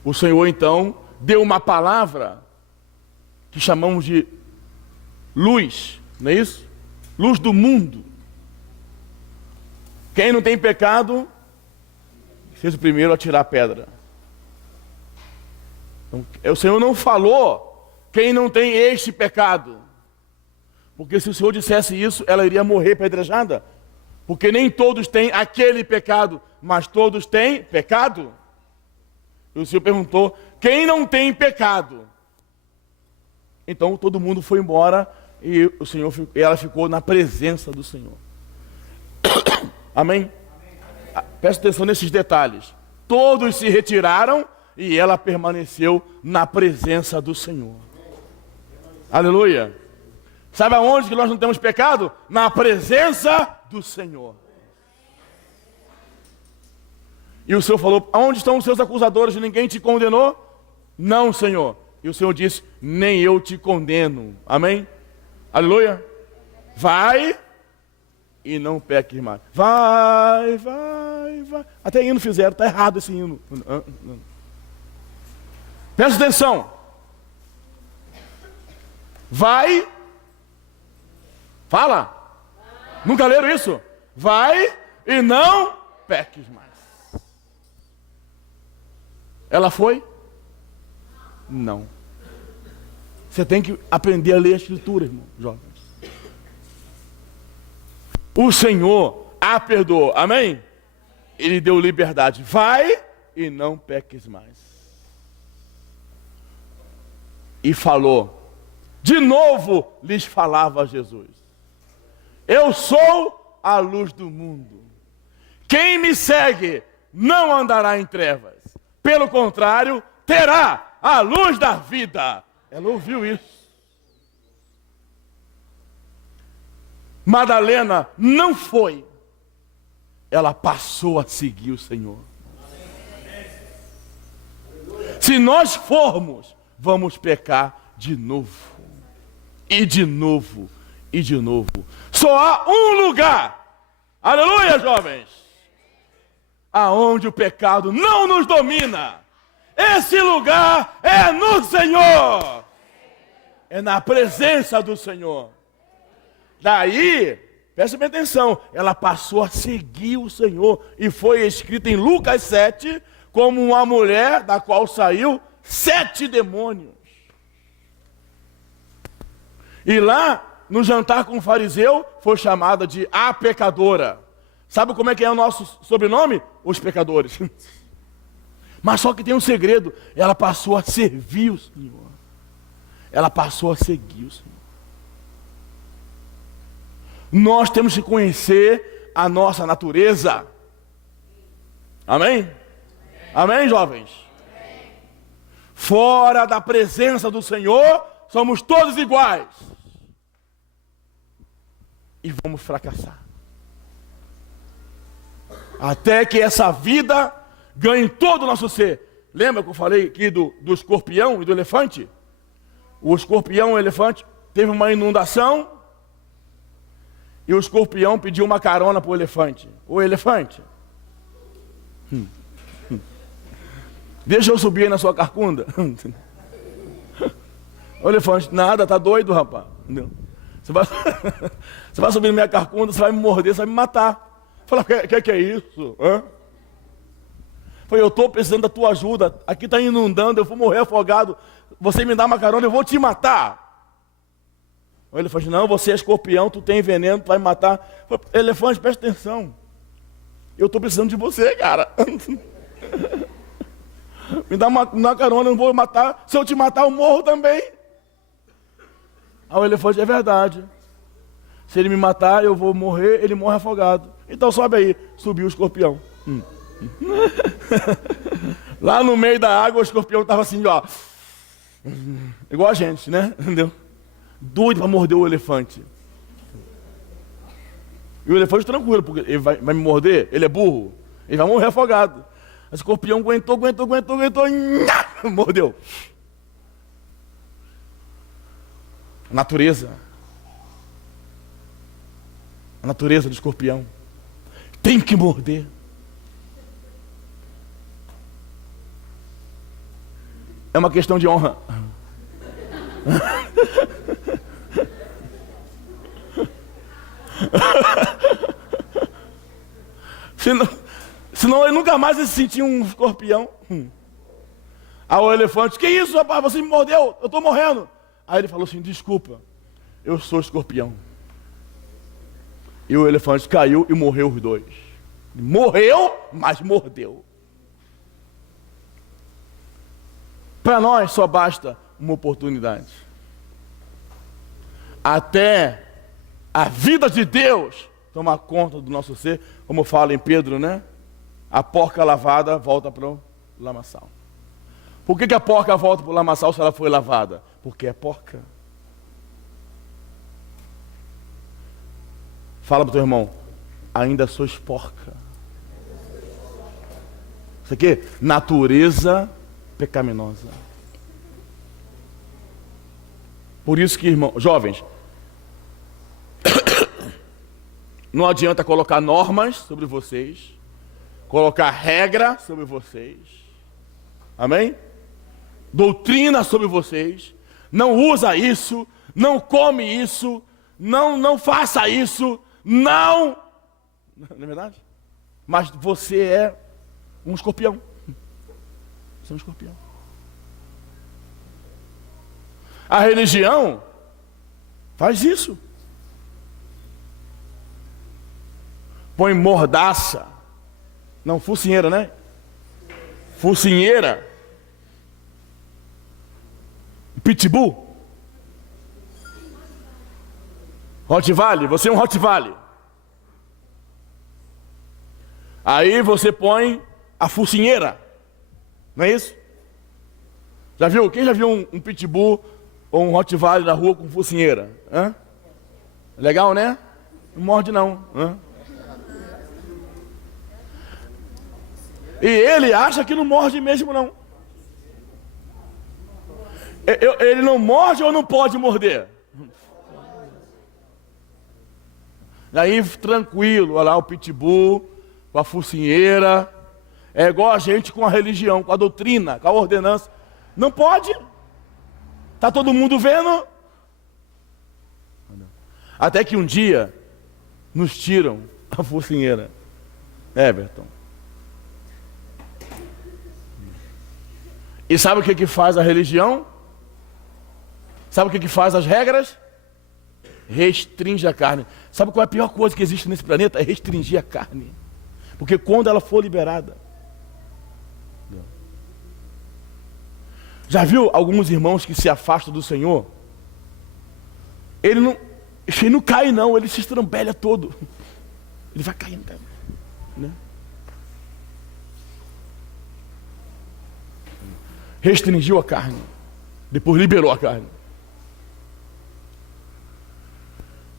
O Senhor então deu uma palavra que chamamos de luz, não é isso? Luz do mundo. Quem não tem pecado, seja o primeiro a tirar a pedra. Então, o Senhor não falou quem não tem este pecado. Porque se o Senhor dissesse isso, ela iria morrer apedrejada. Porque nem todos têm aquele pecado, mas todos têm pecado. E o Senhor perguntou: quem não tem pecado? Então todo mundo foi embora e ela ficou na presença do Senhor. Amém? Presta atenção nesses detalhes. Todos se retiraram e ela permaneceu na presença do Senhor. Aleluia. Sabe aonde que nós não temos pecado? Na presença do Senhor. E o Senhor falou: aonde estão os seus acusadores? Ninguém te condenou? Não, Senhor. E o Senhor disse: nem eu te condeno. Amém? Aleluia. Vai e não peques mais. Vai. Até hino fizeram, está errado esse hino. Presta atenção. Vai. Fala. Nunca leram isso? Vai e não peques mais. Ela foi? Não. Você tem que aprender a ler a Escritura, irmão, jovens. O Senhor a perdoou, amém? Ele deu liberdade. Vai e não peques mais. E falou. De novo lhes falava Jesus: eu sou a luz do mundo. Quem me segue não andará em trevas. Pelo contrário, terá a luz da vida. Ela ouviu isso. Madalena não foi. Ela passou a seguir o Senhor. Se nós formos, vamos pecar de novo. E de novo. E de novo. Só há um lugar. Aleluia, jovens. Aonde o pecado não nos domina. Esse lugar é no Senhor. É na presença do Senhor. Daí, presta bem atenção, ela passou a seguir o Senhor. E foi escrito em Lucas 7, como uma mulher da qual saiu 7 demônios. E lá, no jantar com o fariseu, foi chamada de a pecadora. Sabe como é que é o nosso sobrenome? Os pecadores. Mas só que tem um segredo. Ela passou a servir o Senhor. ela passou a seguir o Senhor. Nós temos que conhecer a nossa natureza. Amém? Amém, jovens? Fora da presença do Senhor, somos todos iguais. E vamos fracassar. Até que essa vida ganhe todo o nosso ser. Lembra que eu falei aqui do escorpião e do elefante? O escorpião e o elefante teve uma inundação e o escorpião pediu uma carona para o elefante. Ô elefante, deixa eu subir na sua carcunda. O elefante, nada, tá doido, rapaz. Entendeu? Você vai subir na minha carcunda, você vai me morder, você vai me matar. Fala, que é isso? Hã? Falei, eu estou precisando da tua ajuda, aqui está inundando, eu vou morrer afogado, você me dá uma carona, eu vou te matar. O elefante, não, você é escorpião, tu tem veneno, tu vai me matar. Falei, elefante, presta atenção, eu estou precisando de você, cara. Me dá uma carona, eu não vou matar, se eu te matar eu morro também. Aí o elefante, é verdade, se ele me matar eu vou morrer, ele morre afogado. Então sobe aí, subiu o escorpião. Lá no meio da água o escorpião estava assim, ó, igual a gente, né? Entendeu? Doido para morder o elefante. E o elefante tranquilo, porque ele vai me morder, ele é burro, ele vai morrer afogado. O escorpião aguentou, mordeu. A natureza do escorpião tem que morder. É uma questão de honra. Senão ele nunca mais se sentia um escorpião. Aí o elefante, que isso, rapaz, você me mordeu, eu estou morrendo. Aí ele falou assim, desculpa, eu sou escorpião. E o elefante caiu e morreu os dois. Morreu, mas mordeu. Para nós só basta uma oportunidade. Até a vida de Deus tomar conta do nosso ser, como fala em Pedro, né? A porca lavada volta para o lamaçal. Por que a porca volta para o lamaçal se ela foi lavada? Porque é porca. Fala para o teu irmão, ainda sois porca. Isso aqui, natureza pecaminosa. Por isso que, irmão, jovens, não adianta colocar normas sobre vocês, colocar regra sobre vocês, amém? Doutrina sobre vocês, não usa isso, não come isso, não faça isso, não é verdade? Mas você é um escorpião. Você é um escorpião. A religião faz isso. Põe mordaça. Não, focinheira, né? Focinheira. Pitbull. Rottweiler, você é um Rottweiler. Aí você põe a focinheira. Não é isso? Já viu? Quem já viu um pitbull ou um Rottweiler na rua com focinheira? Hã? Legal, né? Não morde não. Hã? E ele acha que não morde mesmo não. Ele não morde ou não pode morder? Aí tranquilo, olha lá o pitbull, com a focinheira. É igual a gente com a religião, com a doutrina, com a ordenança. Não pode. Está todo mundo vendo. Até que um dia nos tiram a focinheira. Everton. E sabe o que faz a religião? Sabe o que faz as regras? Restringe a carne. Sabe qual é a pior coisa que existe nesse planeta? É restringir a carne. Porque quando ela for liberada, Já viu alguns irmãos que se afastam do Senhor? Ele não cai não, ele se estrambelha todo. Ele vai caindo, né? Restringiu a carne, depois liberou a carne.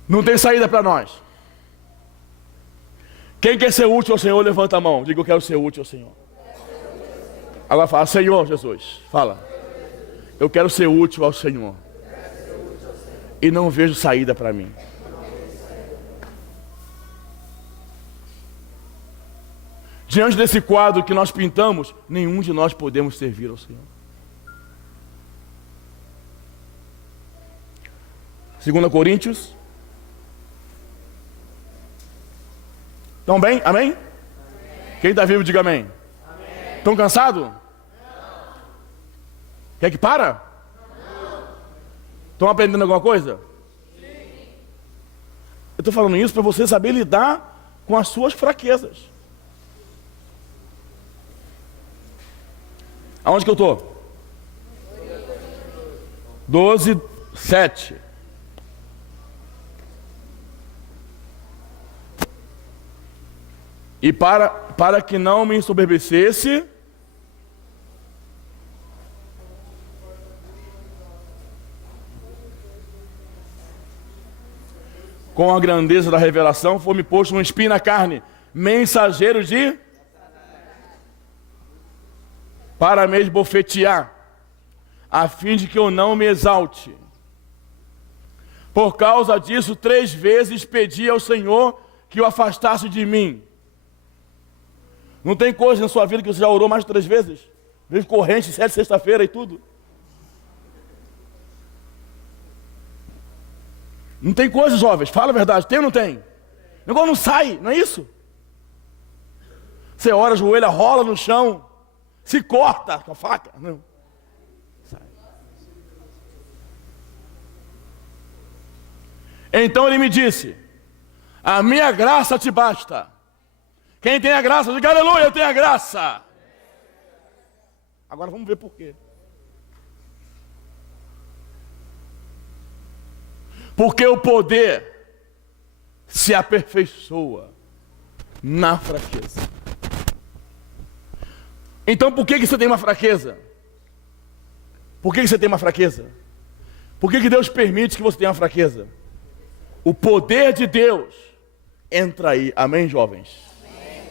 Não tem saída para nós. Quem quer ser útil ao Senhor, levanta a mão. Diga, eu quero ser útil ao Senhor. Agora fala, Senhor Jesus. Fala. Eu quero ser útil ao Senhor. E não vejo saída para mim. Diante desse quadro que nós pintamos, nenhum de nós podemos servir ao Senhor. 2 Coríntios. Estão bem? Amém? Amém. Quem está vivo, diga amém. Estão cansados? Quer que para? Estão aprendendo alguma coisa? Sim. Eu estou falando isso para você saber lidar com as suas fraquezas. Aonde que eu estou? 12, 7. E para que não me ensoberbecesse, com a grandeza da revelação, foi-me posto um espinho na carne, mensageiro de... para me esbofetear, a fim de que eu não me exalte. Por causa disso, 3 vezes pedi ao Senhor que o afastasse de mim. Não tem coisa na sua vida que você já orou mais de 3 vezes? Veio corrente, 7 sexta-feira e tudo. Não tem coisa, jovens, fala a verdade, tem ou não tem? O negócio não sai, não é isso? Você ora, ajoelha, rola no chão, se corta com a faca. Não. Sai. Então ele me disse, a minha graça te basta. Quem tem a graça, diga aleluia, eu tenho a graça. Agora vamos ver por quê. Porque o poder se aperfeiçoa na fraqueza. Então por que você tem uma fraqueza? Por que você tem uma fraqueza? Por que Deus permite que você tenha uma fraqueza? O poder de Deus entra aí, amém, jovens? Amém.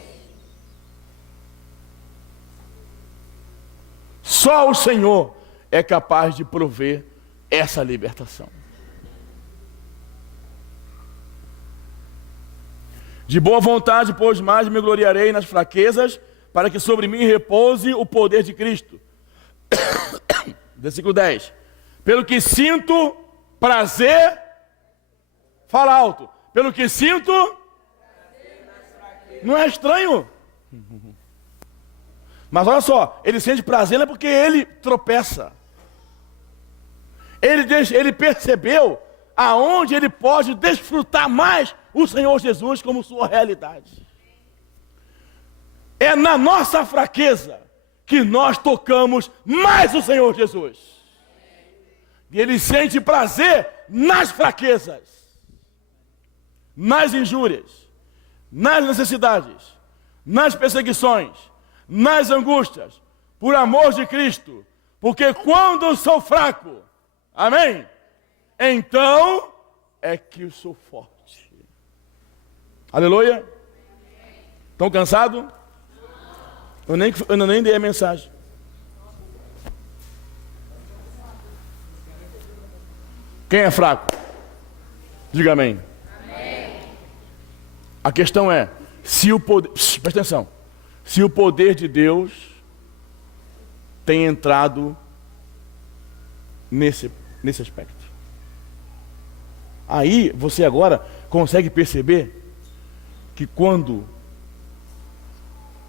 Só o Senhor é capaz de prover essa libertação. De boa vontade, pois mais me gloriarei nas fraquezas, para que sobre mim repouse o poder de Cristo. Versículo 10. Pelo que sinto prazer, fala alto, pelo que sinto, não é estranho? Mas olha só, ele sente prazer não é porque ele tropeça. Ele percebeu aonde ele pode desfrutar mais o Senhor Jesus como sua realidade. É na nossa fraqueza que nós tocamos mais o Senhor Jesus. E ele sente prazer nas fraquezas, nas injúrias, nas necessidades, nas perseguições, nas angústias, por amor de Cristo. Porque quando eu sou fraco, amém? Então é que eu sou forte. Aleluia. Estão cansados? Eu nem dei a mensagem. Quem é fraco? Diga amém. Amém. A questão é, se o poder, presta atenção, se o poder de Deus tem entrado nesse aspecto. Aí você agora consegue perceber que quando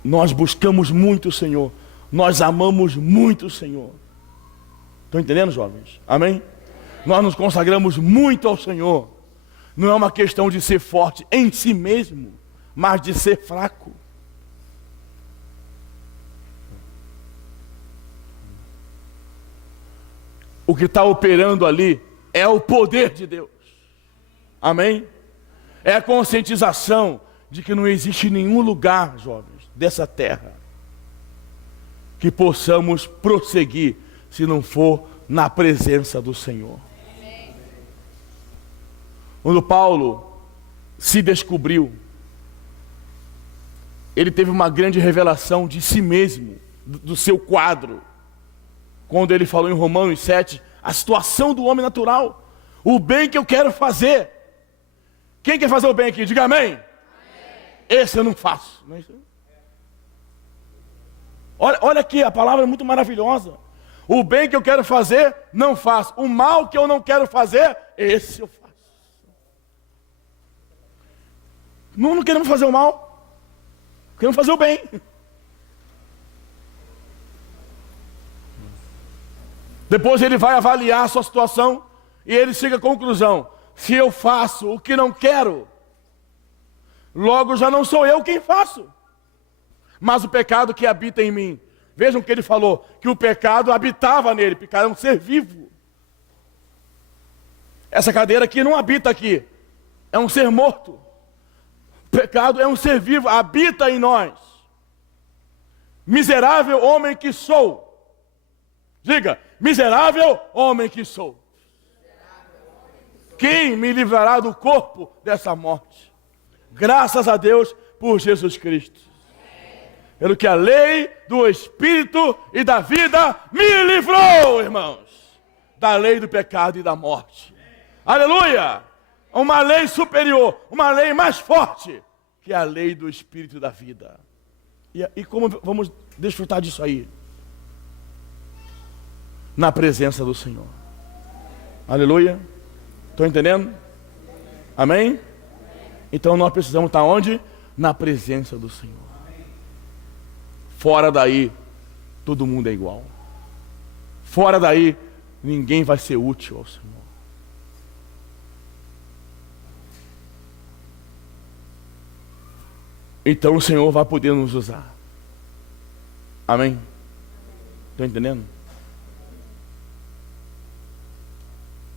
nós buscamos muito o Senhor, nós amamos muito o Senhor. Estão entendendo, jovens? Amém? Nós nos consagramos muito ao Senhor. Não é uma questão de ser forte em si mesmo, mas de ser fraco. o que está operando ali é o poder de Deus. Amém? É a conscientização de que não existe nenhum lugar, jovens, dessa terra que possamos prosseguir se não for na presença do Senhor. Quando Paulo se descobriu, ele teve uma grande revelação de si mesmo, do seu quadro. Quando ele falou em Romanos 7, a situação do homem natural, o bem que eu quero fazer. Quem quer fazer o bem aqui? Diga amém. Amém. Esse eu não faço. Olha aqui, a palavra é muito maravilhosa. O bem que eu quero fazer, não faço. O mal que eu não quero fazer, esse eu faço. Não queremos fazer o mal, queremos fazer o bem. Depois ele vai avaliar a sua situação e ele chega à conclusão: se eu faço o que não quero, logo já não sou eu quem faço, mas o pecado que habita em mim. Vejam que ele falou, que o pecado habitava nele, o pecado é um ser vivo. Essa cadeira aqui não habita aqui, é um ser morto. O pecado é um ser vivo, habita em nós. Miserável homem que sou. Diga, miserável homem que sou. Quem me livrará do corpo dessa morte? Graças a Deus por Jesus Cristo. Pelo que a lei do Espírito e da vida me livrou, irmãos, da lei do pecado e da morte. Aleluia! Uma lei superior, uma lei mais forte, que é a lei do Espírito e da vida. E como vamos desfrutar disso aí? Na presença do Senhor. Aleluia! Estão entendendo? Amém? Então nós precisamos estar onde? Na presença do Senhor. Fora daí, todo mundo é igual. Fora daí, ninguém vai ser útil ao Senhor. Então o Senhor vai poder nos usar. Amém? Estão entendendo?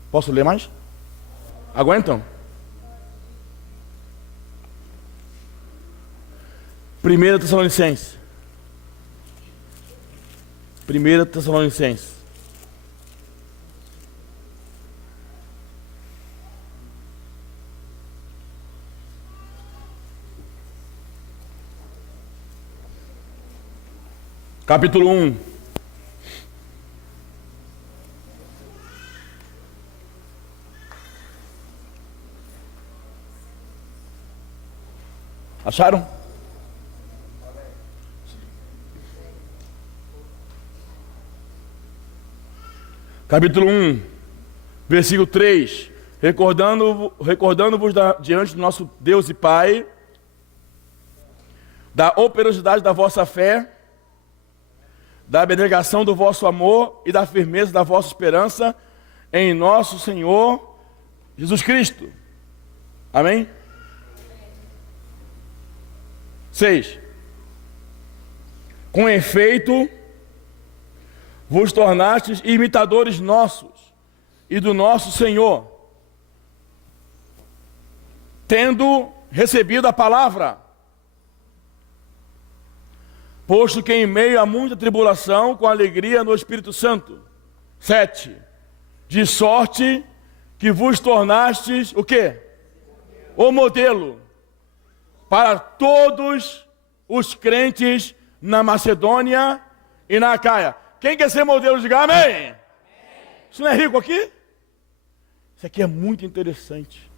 Posso ler mais? Aguentam? 1 Tessalonicenses. 1 Tessalonicenses. Capítulo 1. Acharam? Capítulo 1, versículo 3. Recordando-vos diante do nosso Deus e Pai, da operosidade da vossa fé, da abnegação do vosso amor e da firmeza da vossa esperança em nosso Senhor Jesus Cristo. Amém? 6. Com efeito, vos tornastes imitadores nossos e do nosso Senhor, tendo recebido a palavra, posto que em meio a muita tribulação, com alegria no Espírito Santo. 7. De sorte que vos tornastes o quê? O modelo para todos os crentes na Macedônia e na Acaia. Quem quer ser modelo, diga amém. Amém. Isso não é rico aqui? Isso aqui é muito interessante.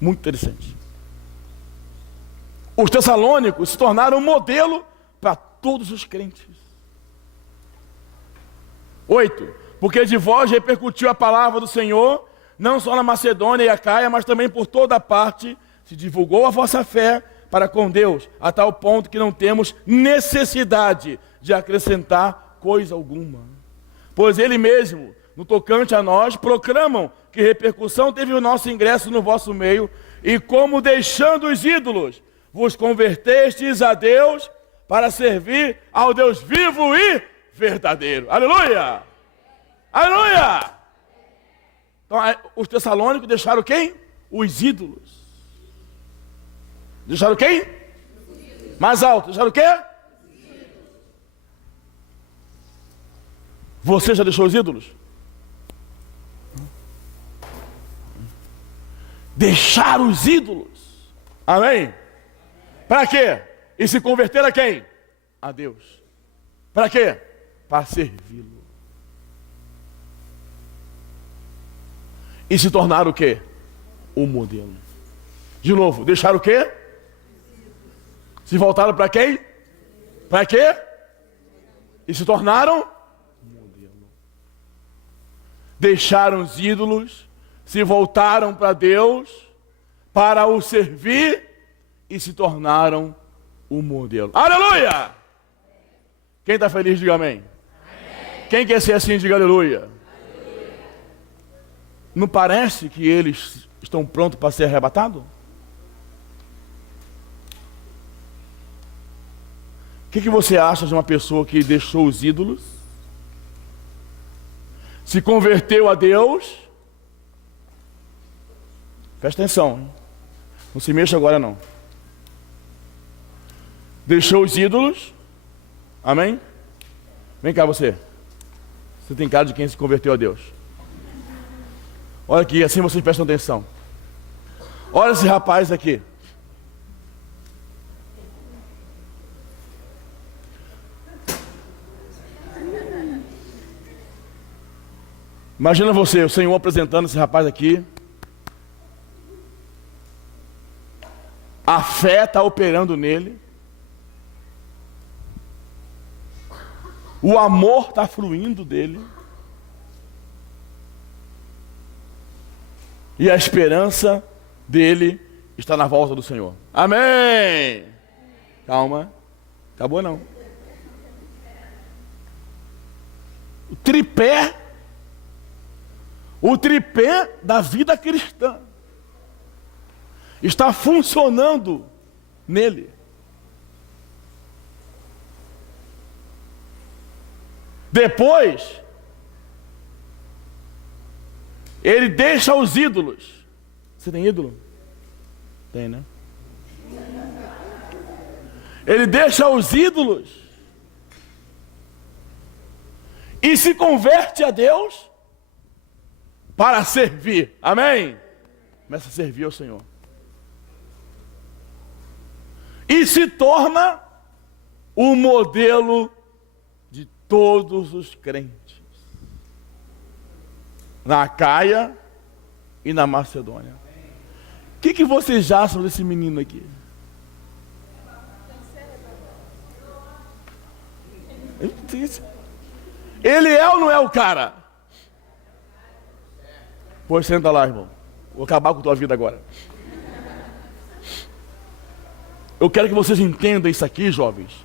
Muito interessante. Os tessalônicos se tornaram um modelo para todos os crentes. 8. Porque de vós repercutiu a palavra do Senhor, não só na Macedônia e Acaia, mas também por toda parte, se divulgou a vossa fé para com Deus, a tal ponto que não temos necessidade de acrescentar coisa alguma. Pois ele mesmo, no tocante a nós, proclamam que repercussão teve o nosso ingresso no vosso meio, e como deixando os ídolos, vos convertestes a Deus para servir ao Deus vivo e verdadeiro. Aleluia! Aleluia! Então, os tessalônicos deixaram quem? Os ídolos. Deixaram quem? Mais alto. Deixaram o quê? Você já deixou os ídolos? Deixar os ídolos. Amém? Para quê? E se converter a quem? A Deus. Para quê? Para servi-lo. E se tornar o quê? O modelo. De novo, deixar o quê? Se voltaram para quem? Para quê? E se tornaram? Modelo. Deixaram os ídolos, se voltaram para Deus, para o servir e se tornaram o modelo. Aleluia! Quem está feliz, diga amém. Amém. Quem quer ser assim, diga aleluia. Aleluia. Não parece que eles estão prontos para ser arrebatados? O que você acha de uma pessoa que deixou os ídolos, se converteu a Deus? Presta atenção, hein? Não se mexa agora não. Deixou os ídolos, amém? Vem cá você. Você tem cara de quem se converteu a Deus. Olha aqui, assim vocês prestam atenção. Olha esse rapaz aqui. Imagina você, o Senhor apresentando esse rapaz aqui. A fé está operando nele. O amor está fluindo dele. E a esperança dele está na volta do Senhor. Amém! Calma. Acabou não. O tripé da vida cristã está funcionando nele. Depois, ele deixa os ídolos. Você tem ídolo? Tem, né? Ele deixa os ídolos e se converte a Deus para servir. Amém? Começa a servir ao Senhor. E se torna o modelo de todos os crentes na Acaia e na Macedônia. O que vocês acham desse menino aqui? Ele é ou não é o cara? Pois senta lá, irmão. Vou acabar com a tua vida agora. Eu quero que vocês entendam isso aqui, jovens.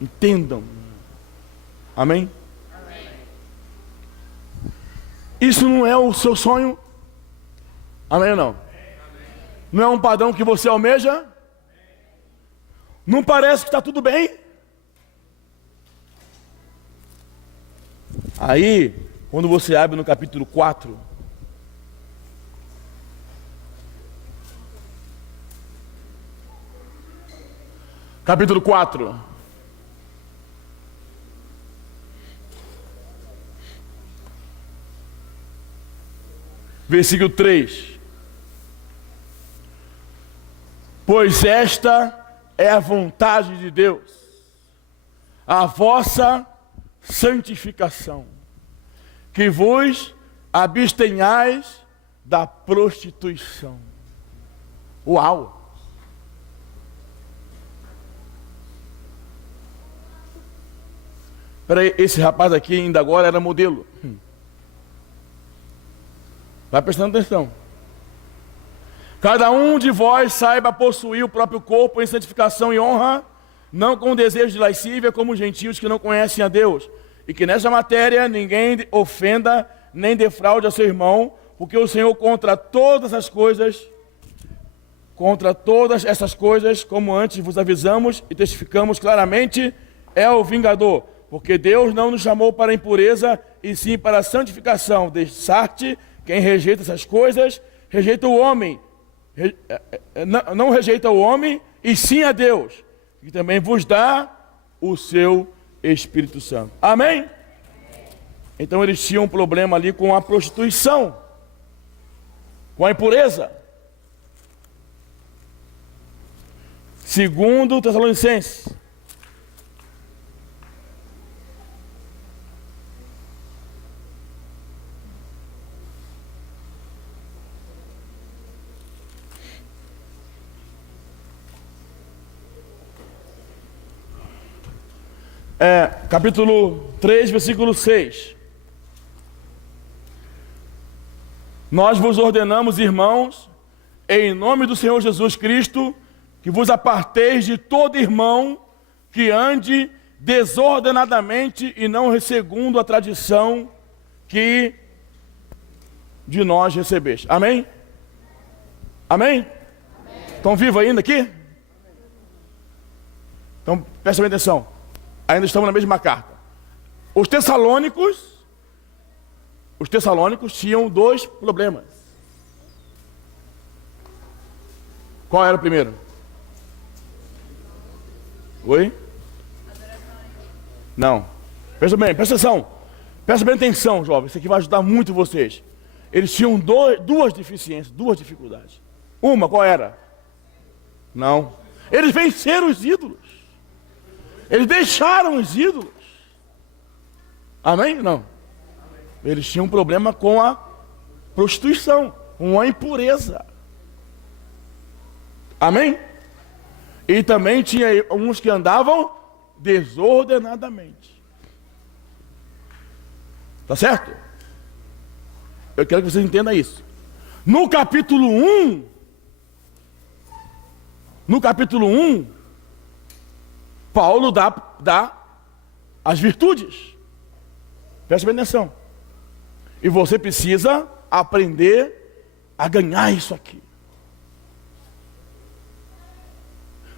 Entendam. Amém? Amém? Isso não é o seu sonho? Amém ou não? Amém. Não é um padrão que você almeja? Amém. Não parece que está tudo bem? Aí, quando você abre no capítulo 4, capítulo 4, versículo 3. Pois esta é a vontade de Deus, a vossa santificação, que vos abstenhais da prostituição. Uau! Peraí, esse rapaz aqui ainda agora era modelo. Vai prestando atenção. Cada um de vós saiba possuir o próprio corpo em santificação e honra, não com desejo de lascívia, como os gentios que não conhecem a Deus. E que nessa matéria ninguém ofenda nem defraude a seu irmão, porque o Senhor contra todas essas coisas, como antes vos avisamos e testificamos claramente, é o vingador. Porque Deus não nos chamou para a impureza, e sim para a santificação. Dessarte, quem rejeita essas coisas, rejeita o homem. Não rejeita o homem, e sim a Deus, que também vos dá o seu Espírito Santo. Amém? Então eles tinham um problema ali com a prostituição, com a impureza. Segundo Tessalonicenses, capítulo 3, versículo 6. Nós vos ordenamos, irmãos, em nome do Senhor Jesus Cristo, que vos aparteis de todo irmão que ande desordenadamente e não segundo a tradição que de nós recebeste. Amém? Amém? Estão vivos ainda aqui? Então, prestem atenção. Ainda estamos na mesma carta. Os tessalônicos tinham dois problemas. Qual era o primeiro? Oi? Não. Presta bem, presta atenção. Presta bem atenção, jovens. Isso aqui vai ajudar muito vocês. Eles tinham duas deficiências, duas dificuldades. Uma, qual era? Não. Eles venceram os ídolos. Eles deixaram os ídolos. Amém? Não. Eles tinham um problema com a prostituição, com a impureza. Amém? E também tinha uns que andavam desordenadamente. Tá certo? Eu quero que você entenda isso. No capítulo 1, Paulo dá as virtudes. Preste bem atenção. E você precisa aprender a ganhar isso aqui.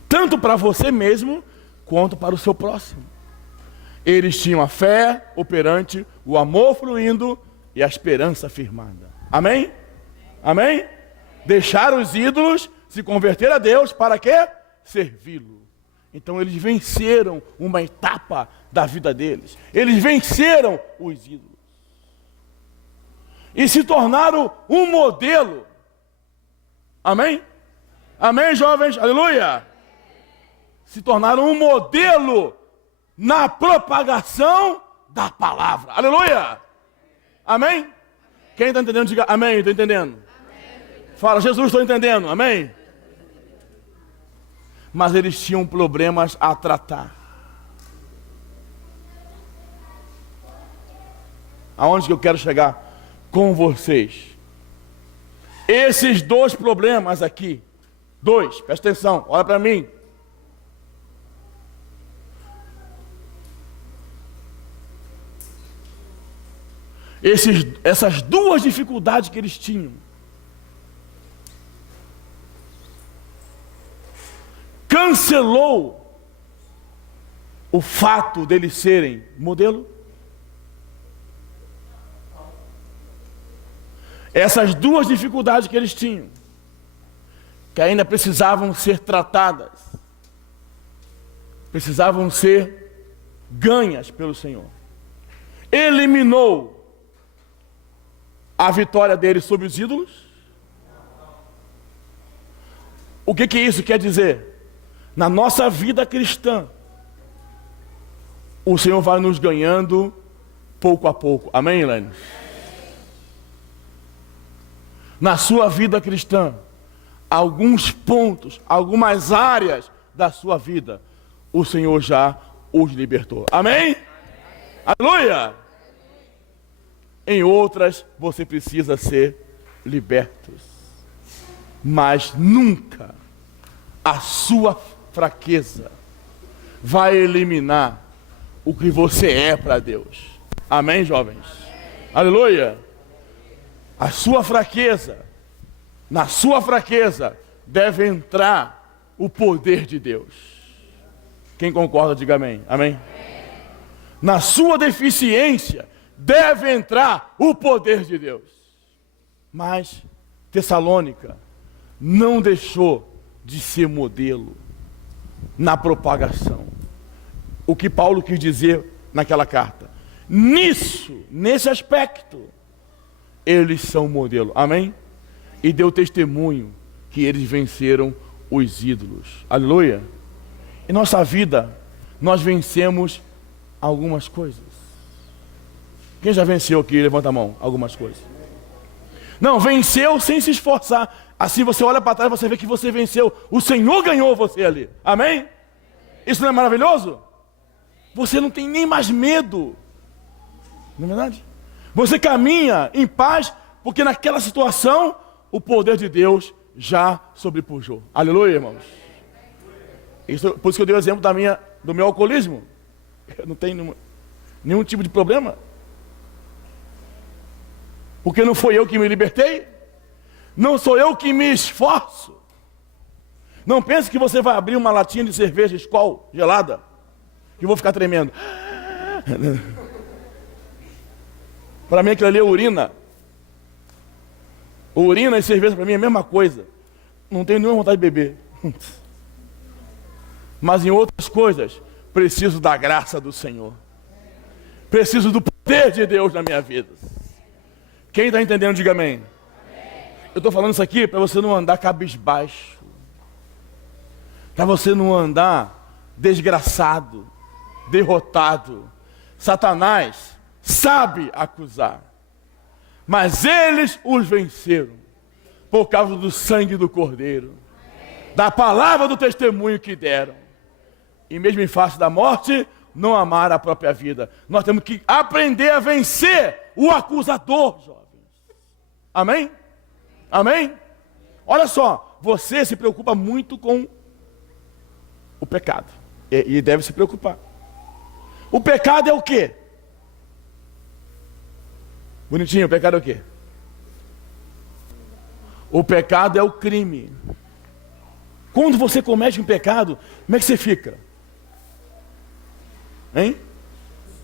Tanto para você mesmo, quanto para o seu próximo. Eles tinham a fé operante, o amor fluindo e a esperança firmada. Amém? Amém? Deixar os ídolos, se converter a Deus, para quê? Servi-lo. Então eles venceram uma etapa da vida deles. Eles venceram os ídolos. E se tornaram um modelo. Amém? Amém, jovens? Aleluia! Se tornaram um modelo na propagação da palavra. Aleluia! Amém? Quem está entendendo, diga amém, estou entendendo. Amém. Fala, Jesus, estou entendendo, amém? Mas eles tinham problemas a tratar. Aonde que eu quero chegar com vocês? Esses dois problemas aqui, presta atenção, olha para mim. Essas duas dificuldades que eles tinham, cancelou o fato deles serem modelo. Essas duas dificuldades que eles tinham, que ainda precisavam ser tratadas, precisavam ser ganhas pelo Senhor, eliminou a vitória deles sobre os ídolos. O que isso quer dizer? Na nossa vida cristã, o Senhor vai nos ganhando pouco a pouco. Amém, Elaine? Na sua vida cristã, alguns pontos, algumas áreas da sua vida, o Senhor já os libertou. Amém? Aleluia! Em outras, você precisa ser liberto. Mas nunca a sua fraqueza vai eliminar o que você é para Deus. Amém, jovens? Aleluia! A sua fraqueza, na sua fraqueza, deve entrar o poder de Deus. Quem concorda, diga amém. Amém? na sua deficiência, deve entrar o poder de Deus. Mas Tessalônica não deixou de ser modelo na propagação. O que Paulo quis dizer naquela carta? Nesse aspecto, eles são modelo. Amém? E deu testemunho que eles venceram os ídolos. Aleluia! Em nossa vida, nós vencemos algumas coisas. Quem já venceu aqui? Levanta a mão. Algumas coisas. Não, venceu sem se esforçar. Assim você olha para trás e você vê que você venceu. O Senhor ganhou você ali. Amém? Isso não é maravilhoso? Você não tem nem mais medo. Não é verdade? Você caminha em paz, porque naquela situação, o poder de Deus já sobrepujou. Aleluia, irmãos. Por isso que eu dei o exemplo do meu alcoolismo. Eu não tenho nenhum tipo de problema. Porque não foi eu que me libertei. Não sou eu que me esforço. Não pense que você vai abrir uma latinha de cerveja Skol gelada, que eu vou ficar tremendo. Para mim aquilo ali é urina. Urina e cerveja para mim é a mesma coisa. Não tenho nenhuma vontade de beber. Mas em outras coisas, preciso da graça do Senhor. Preciso do poder de Deus na minha vida. Quem está entendendo, diga amém. Eu estou falando isso aqui para você não andar cabisbaixo. Para você não andar desgraçado, derrotado. Satanás sabe acusar. Mas eles os venceram. Por causa do sangue do Cordeiro. Da palavra do testemunho que deram. E mesmo em face da morte, não amar a própria vida. Nós temos que aprender a vencer o acusador, jovens. Amém? Amém? Olha só, você se preocupa muito com o pecado. E deve se preocupar. O pecado é o quê? Bonitinho, o pecado é o quê? O pecado é o crime. Quando você comete um pecado, como é que você fica? Hein?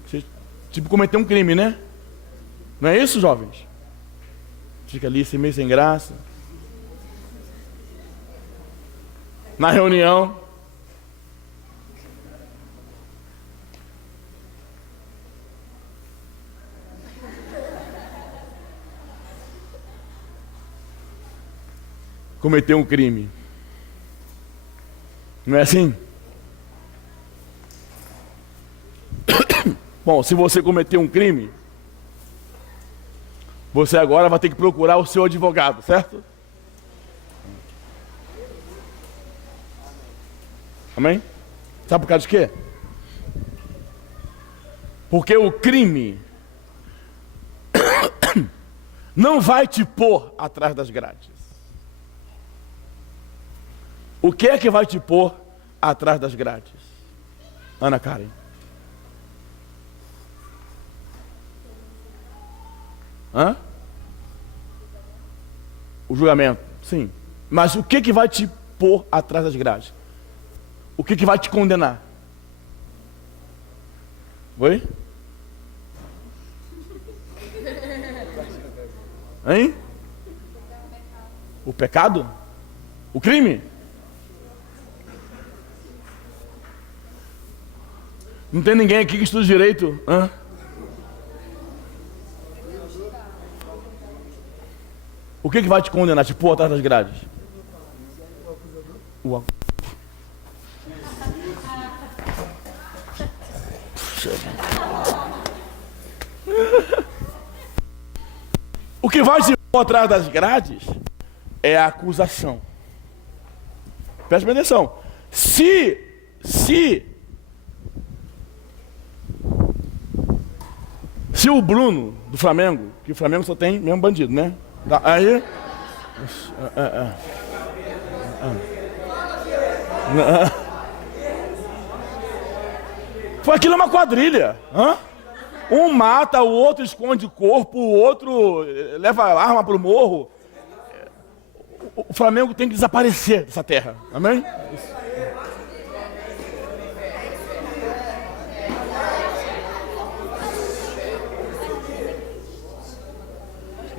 Você, tipo, cometer um crime, né? Não é isso, jovens? Fica ali, meio sem graça. Na reunião. Cometeu um crime. Não é assim? Bom, se você cometeu um crime, você agora vai ter que procurar o seu advogado, certo? Amém? Sabe por causa de quê? Porque o crime não vai te pôr atrás das grades. O que é que vai te pôr atrás das grades? Ana Karen. Hã? O julgamento, sim. Mas o que vai te pôr atrás das grades? O que vai te condenar? Oi? Hein? O pecado? O crime? Não tem ninguém aqui que estuda direito? Hã? O que vai te condenar, te pôr atrás das grades? O que vai te pôr atrás das grades é a acusação. Preste atenção. Se o Bruno do Flamengo, que o Flamengo só tem mesmo bandido, né? Aí foi aquilo, é uma quadrilha. Um mata, o outro esconde o corpo, o outro leva a arma para o morro. O Flamengo tem que desaparecer dessa terra. Amém?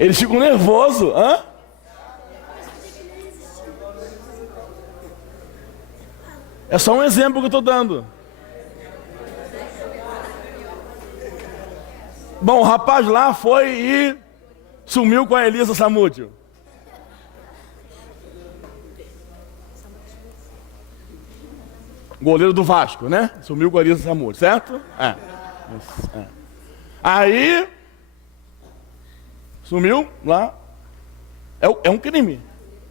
Eles ficam nervosos. Hã? É só um exemplo que eu estou dando. Bom, o rapaz lá foi e sumiu com a Elisa Samúdio. Goleiro do Vasco, né? Sumiu com a Elisa Samúdio, certo? É. Aí, sumiu lá. É um crime,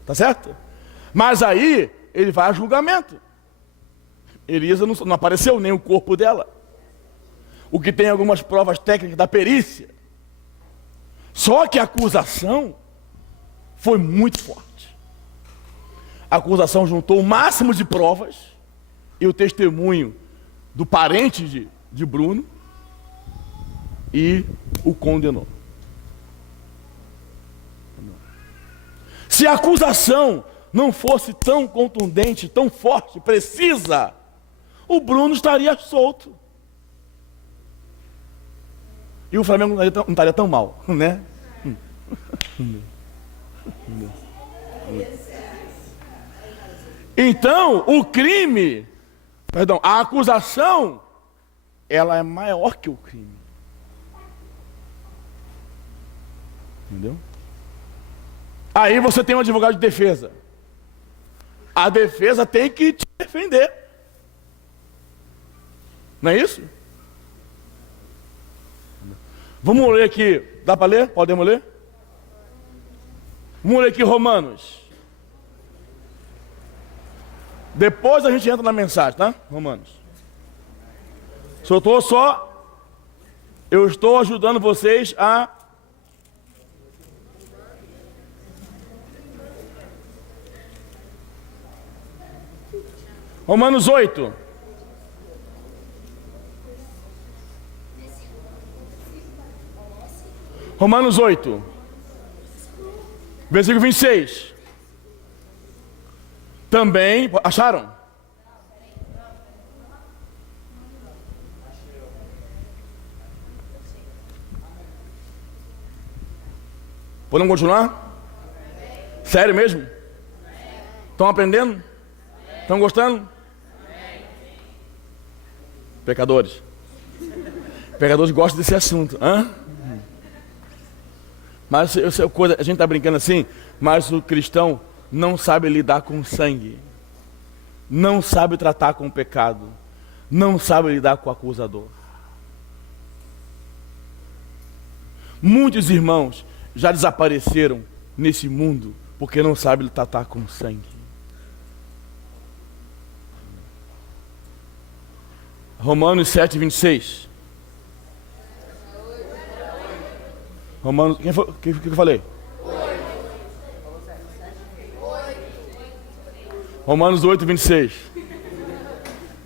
tá certo? Mas aí, ele vai a julgamento. Elisa não apareceu nem o corpo dela. O que tem algumas provas técnicas da perícia. Só que a acusação foi muito forte. A acusação juntou o máximo de provas e o testemunho do parente de Bruno e o condenou. Se a acusação não fosse tão contundente, tão forte, precisa, o Bruno estaria solto. E o Flamengo não estaria tão mal, né? Então, a acusação, ela é maior que o crime. Entendeu? Aí você tem um advogado de defesa. A defesa tem que te defender. Não é isso? Vamos ler aqui. Dá para ler? Podemos ler? Vamos ler aqui Romanos. Depois a gente entra na mensagem, tá? Romanos. Eu estou ajudando vocês a... Romanos 8. Romanos 8. Versículo 26. Também, acharam? Podemos continuar? Sério mesmo? Estão aprendendo? Estão gostando? Pecadores. Pecadores gostam desse assunto. Hã? Mas a gente está brincando assim, mas o cristão não sabe lidar com o sangue, não sabe tratar com o pecado, não sabe lidar com o acusador. Muitos irmãos já desapareceram nesse mundo porque não sabem tratar com o sangue. Romanos 7, 26. Romanos, quem foi? O que eu falei? Romanos 8, 26. Eu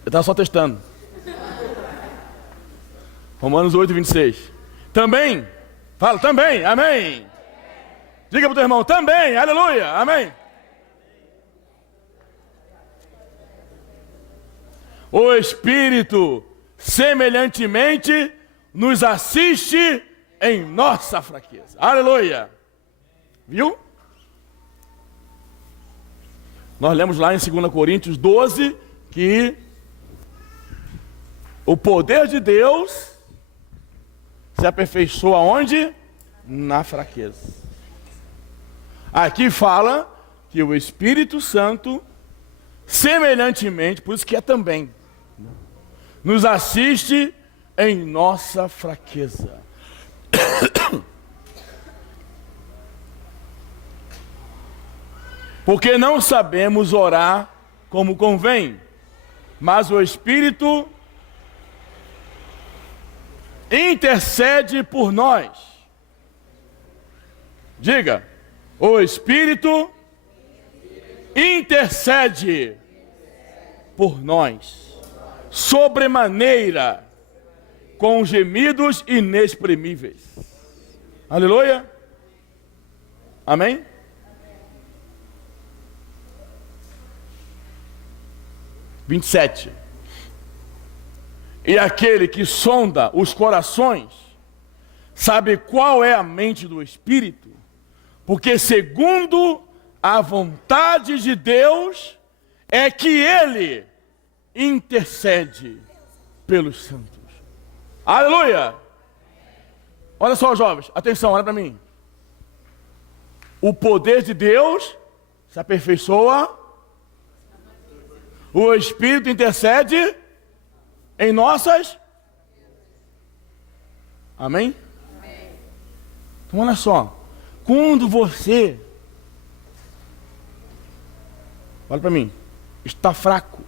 estava só testando. Romanos 8, 26. Também, fala, também, amém. Diga para o teu irmão, também, aleluia, amém. O Espírito, semelhantemente, nos assiste em nossa fraqueza. Aleluia. Viu? Nós lemos lá em 2 Coríntios 12 que o poder de Deus se aperfeiçoa onde? Na fraqueza. Aqui fala que o Espírito Santo, semelhantemente, por isso que é também, nos assiste em nossa fraqueza. Porque não sabemos orar como convém, mas o Espírito intercede por nós. Diga, o Espírito intercede por nós, sobremaneira, com gemidos inexprimíveis. Aleluia. Amém? Vinte e 27. E aquele que sonda os corações Sabe qual é a mente do Espírito? Porque segundo a vontade de Deus é que Ele intercede pelos santos. Aleluia! Olha só, jovens, atenção, olha para mim. O poder de Deus se aperfeiçoa, o Espírito intercede em nossas... Amém? Então olha só, quando você, olha para mim, está fraco,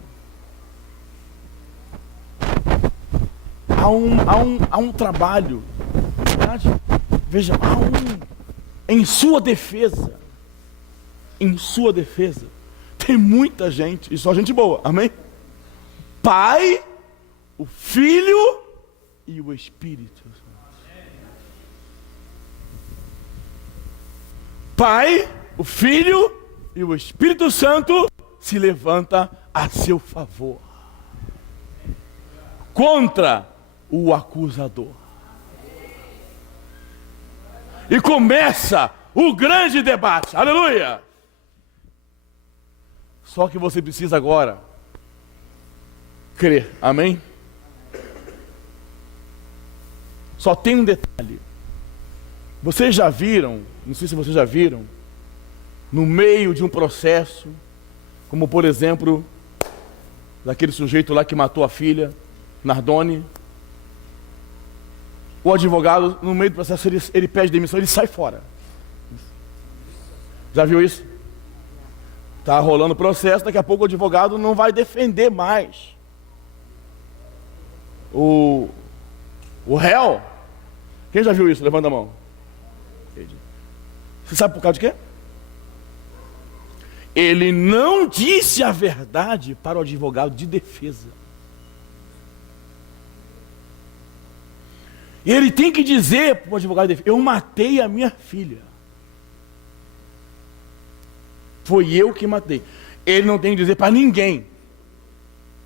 há um trabalho, verdade? Veja, em sua defesa, tem muita gente, e só gente boa, amém? Pai, o Filho e o Espírito. Pai, o Filho e o Espírito Santo se levanta a seu favor contra o acusador. E começa o grande debate. Aleluia! Só que você precisa agora crer. Amém? Só tem um detalhe. Vocês já viram, não sei se vocês já viram, no meio de um processo, como por exemplo, daquele sujeito lá que matou a filha, Nardone, o advogado, no meio do processo, ele pede demissão, ele sai fora. Já viu isso? Está rolando o processo, daqui a pouco o advogado não vai defender mais o réu. Quem já viu isso? Levanta a mão. Você sabe por causa de quê? Ele não disse a verdade para o advogado de defesa. E ele tem que dizer para o advogado de defesa: eu matei a minha filha. Foi eu que matei. Ele não tem que dizer para ninguém,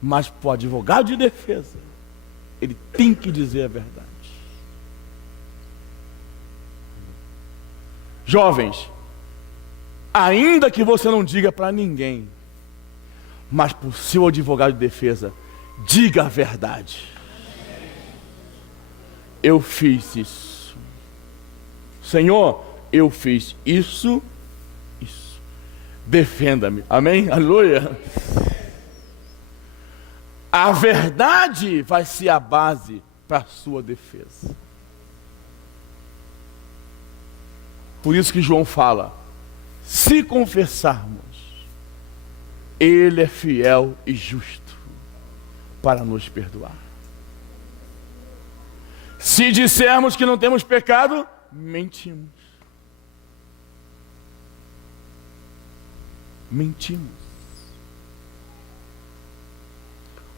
mas para o advogado de defesa, ele tem que dizer a verdade. Jovens, ainda que você não diga para ninguém, mas para o seu advogado de defesa, diga a verdade. Eu fiz isso. Senhor, eu fiz isso. Defenda-me. Amém? Aleluia. A verdade vai ser a base para a sua defesa. Por isso que João fala: se confessarmos, Ele é fiel e justo para nos perdoar. Se dissermos que não temos pecado, mentimos.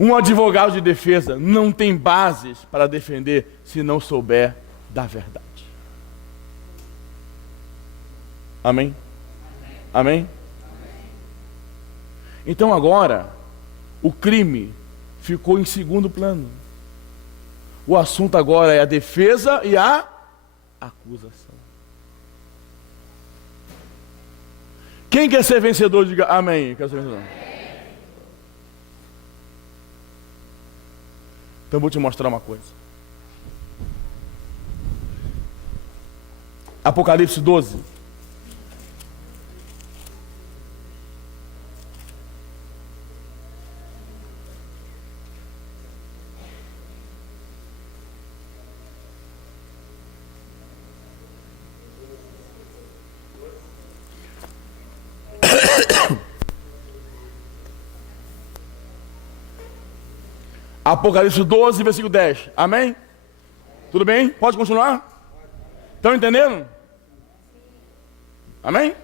Um advogado de defesa não tem bases para defender se não souber da verdade. Amém? Amém? Então agora, o crime ficou em segundo plano. O assunto agora é a defesa e a acusação. Quem quer ser vencedor, diga amém. Quer ser vencedor? Então eu vou te mostrar uma coisa. Apocalipse 12. Apocalipse 12, versículo 10. Amém? Tudo bem? Pode continuar? Estão entendendo? Amém?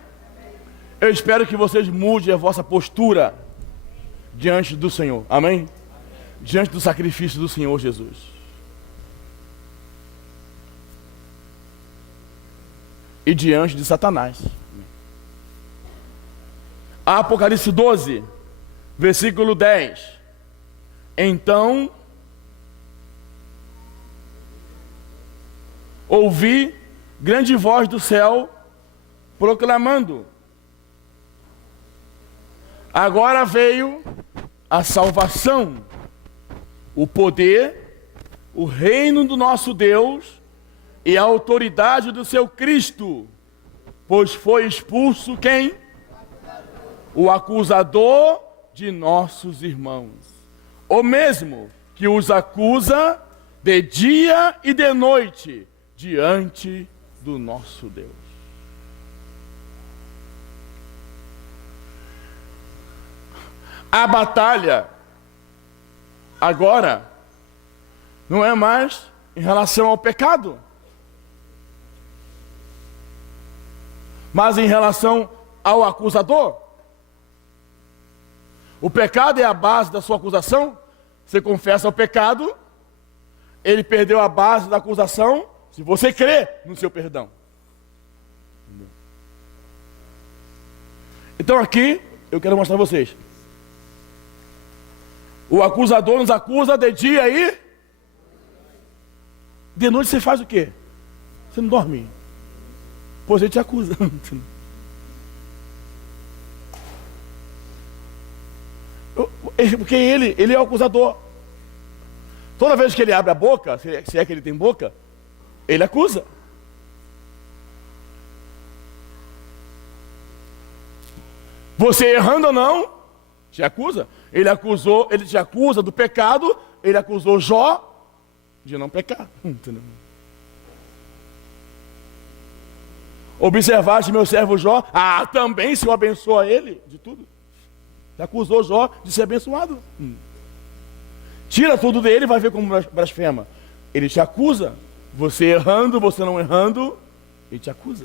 Eu espero que vocês mudem a vossa postura diante do Senhor. Amém? Diante do sacrifício do Senhor Jesus. E diante de Satanás. Apocalipse 12, versículo 10. Então ouvi grande voz do céu proclamando: agora veio a salvação, o poder, o reino do nosso Deus e a autoridade do seu Cristo, pois foi expulso quem? O acusador de nossos irmãos, o mesmo que os acusa de dia e de noite diante do nosso Deus. A batalha agora não é mais em relação ao pecado, mas em relação ao acusador. O pecado é a base da sua acusação. Você confessa o pecado, ele perdeu a base da acusação, se você crê no seu perdão. Então aqui, eu quero mostrar a vocês. O acusador nos acusa de dia e de noite. Você faz o quê? Você não dorme. Pois ele te acusa. Porque ele é o acusador. Toda vez que ele abre a boca, se é que ele tem boca, ele acusa. Você errando ou não, te acusa. Ele te acusa do pecado, ele acusou Jó de não pecar. Entendeu? Observaste meu servo Jó, também se o abençoa ele de tudo. Acusou Jó de ser abençoado. Tira tudo dele e vai ver como blasfema. Ele te acusa. Você errando, você não errando, ele te acusa.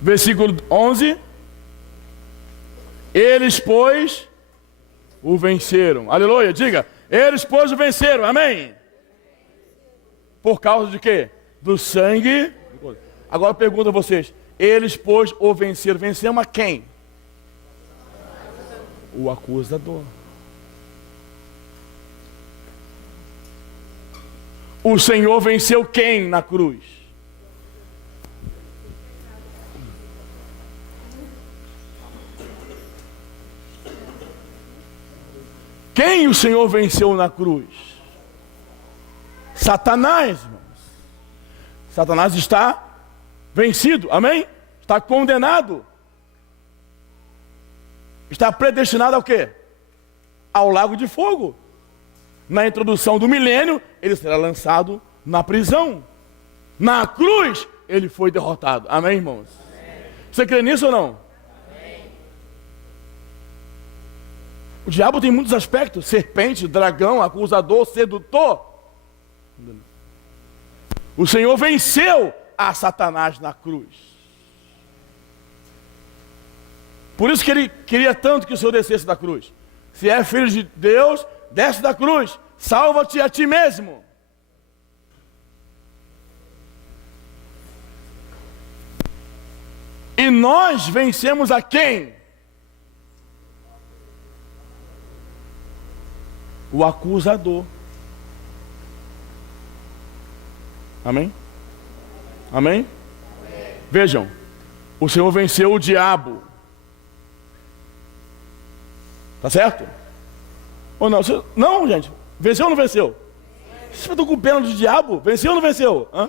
Versículo 11. Eles, pois, o venceram. Aleluia, diga. Eles, pois, o venceram. Amém. Por causa de quê? Do sangue. Agora eu pergunto a vocês. Eles, pois, o venceram. Vencemos a quem? O acusador. O Senhor venceu quem na cruz? Quem o Senhor venceu na cruz? Satanás, irmãos. Satanás está vencido, amém? Está condenado. Está predestinado ao quê? Ao lago de fogo. Na introdução do milênio, ele será lançado na prisão. Na cruz, ele foi derrotado. Amém, irmãos? Amém. Você crê nisso ou não? Amém. O diabo tem muitos aspectos. Serpente, dragão, acusador, sedutor. O Senhor venceu a Satanás na cruz. Por isso que ele queria tanto que o Senhor descesse da cruz. Se é filho de Deus, desce da cruz. Salva-te a ti mesmo. E nós vencemos a quem? O acusador. Amém? Amém? Amém? Vejam, o Senhor venceu o diabo. Tá certo? Ou não? Não, gente. Venceu ou não venceu? Vocês estão com pena do diabo? Venceu ou não venceu? Hã?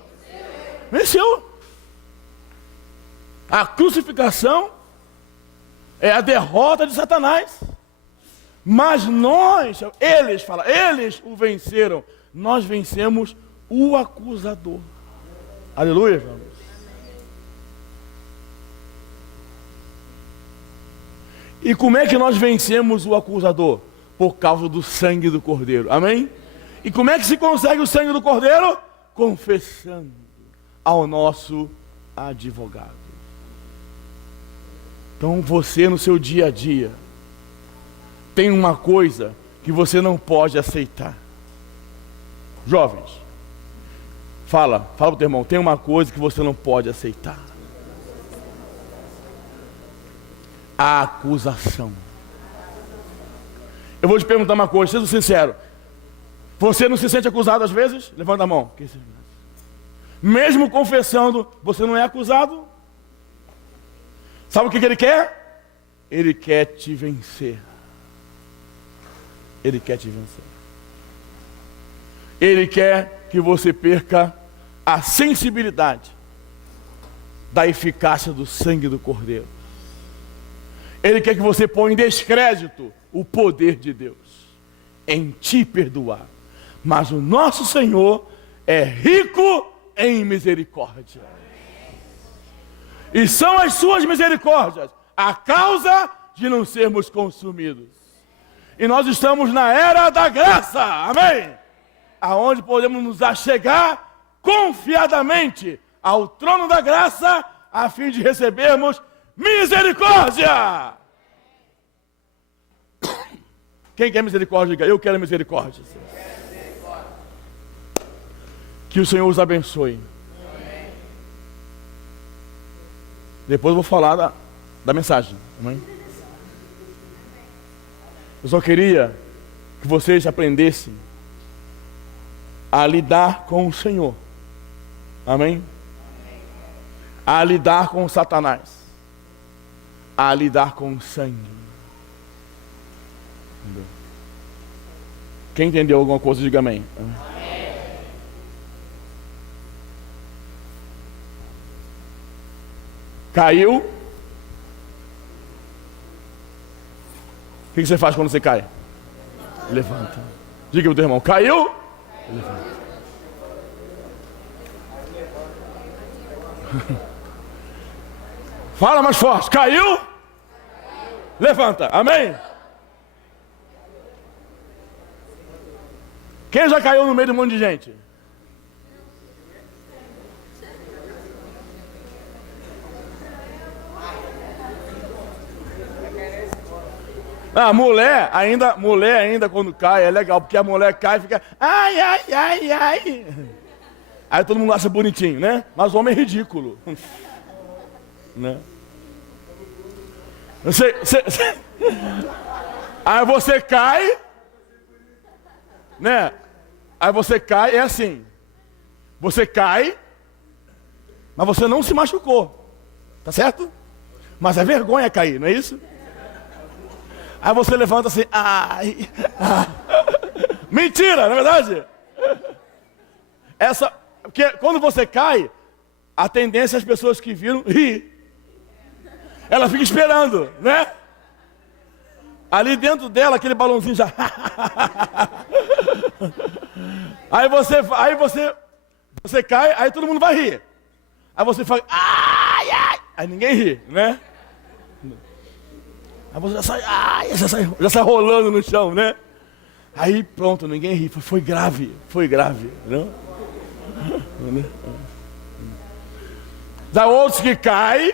Venceu. A crucificação é a derrota de Satanás. Mas nós, eles o venceram. Nós vencemos o acusador. Aleluia, irmãos. E como é que nós vencemos o acusador? Por causa do sangue do Cordeiro. Amém? E como é que se consegue o sangue do Cordeiro? Confessando ao nosso advogado. Então você no seu dia a dia tem uma coisa que você não pode aceitar. Jovens, fala pro teu irmão, tem uma coisa que você não pode aceitar. A acusação. Eu vou te perguntar uma coisa, seja sincero. Você não se sente acusado às vezes? Levanta a mão. Mesmo confessando, você não é acusado? Sabe o que ele quer? Ele quer te vencer. Ele quer te vencer. Ele quer que você perca a sensibilidade da eficácia do sangue do Cordeiro. Ele quer que você ponha em descrédito o poder de Deus em te perdoar. Mas o nosso Senhor é rico em misericórdia. E são as suas misericórdias a causa de não sermos consumidos. E nós estamos na era da graça, amém? Aonde podemos nos achegar confiadamente ao trono da graça, a fim de recebermos misericórdia. Quem quer misericórdia, diga, eu quero misericórdia. Que o Senhor os abençoe. Depois eu vou falar da mensagem, amém? Eu só queria que vocês aprendessem a lidar com o Senhor, amém? A lidar com Satanás, a lidar com o sangue. Entendeu? Quem entendeu alguma coisa, diga amém. Caiu. O que você faz quando você cai? Levanta. Diga pro teu irmão, caiu? Levanta. Fala mais forte. Caiu? Levanta. Amém? Quem já caiu no meio de um monte de gente? Ah, mulher ainda quando cai é legal, porque a mulher cai e fica ai, ai, ai, ai. Aí todo mundo acha bonitinho, né? Mas o homem é ridículo. Né? Aí você cai, né? Aí você cai, é assim. Você cai, mas você não se machucou. Tá certo? Mas é vergonha cair, não é isso? Aí você levanta assim, ai, ai. Mentira, não é verdade? Porque quando você cai, a tendência é as pessoas que viram rir. Ela fica esperando, né? Ali dentro dela, aquele balãozinho já. Aí você cai, aí todo mundo vai rir. Aí você fala, ai, ai. Aí ninguém ri, né? Aí você já sai rolando no chão, né? Aí pronto, ninguém ri. Foi grave, não? Dá outros que caem.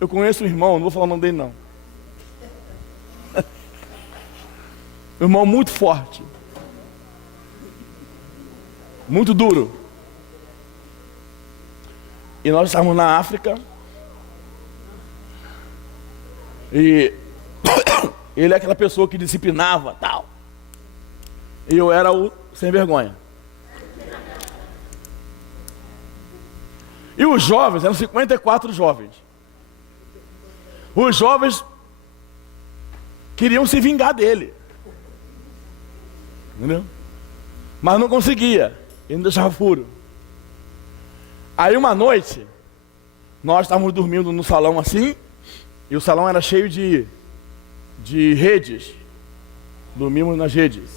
Eu conheço um irmão, não vou falar o nome dele não. Um irmão muito forte. Muito duro. E nós estávamos na África. E ele é aquela pessoa que disciplinava, tal. E eu era o sem vergonha. E os jovens, eram 54 jovens. Os jovens queriam se vingar dele. Entendeu? Mas não conseguia. Ele não deixava furo. Aí uma noite, nós estávamos dormindo no salão assim. E o salão era cheio de redes. Dormimos nas redes.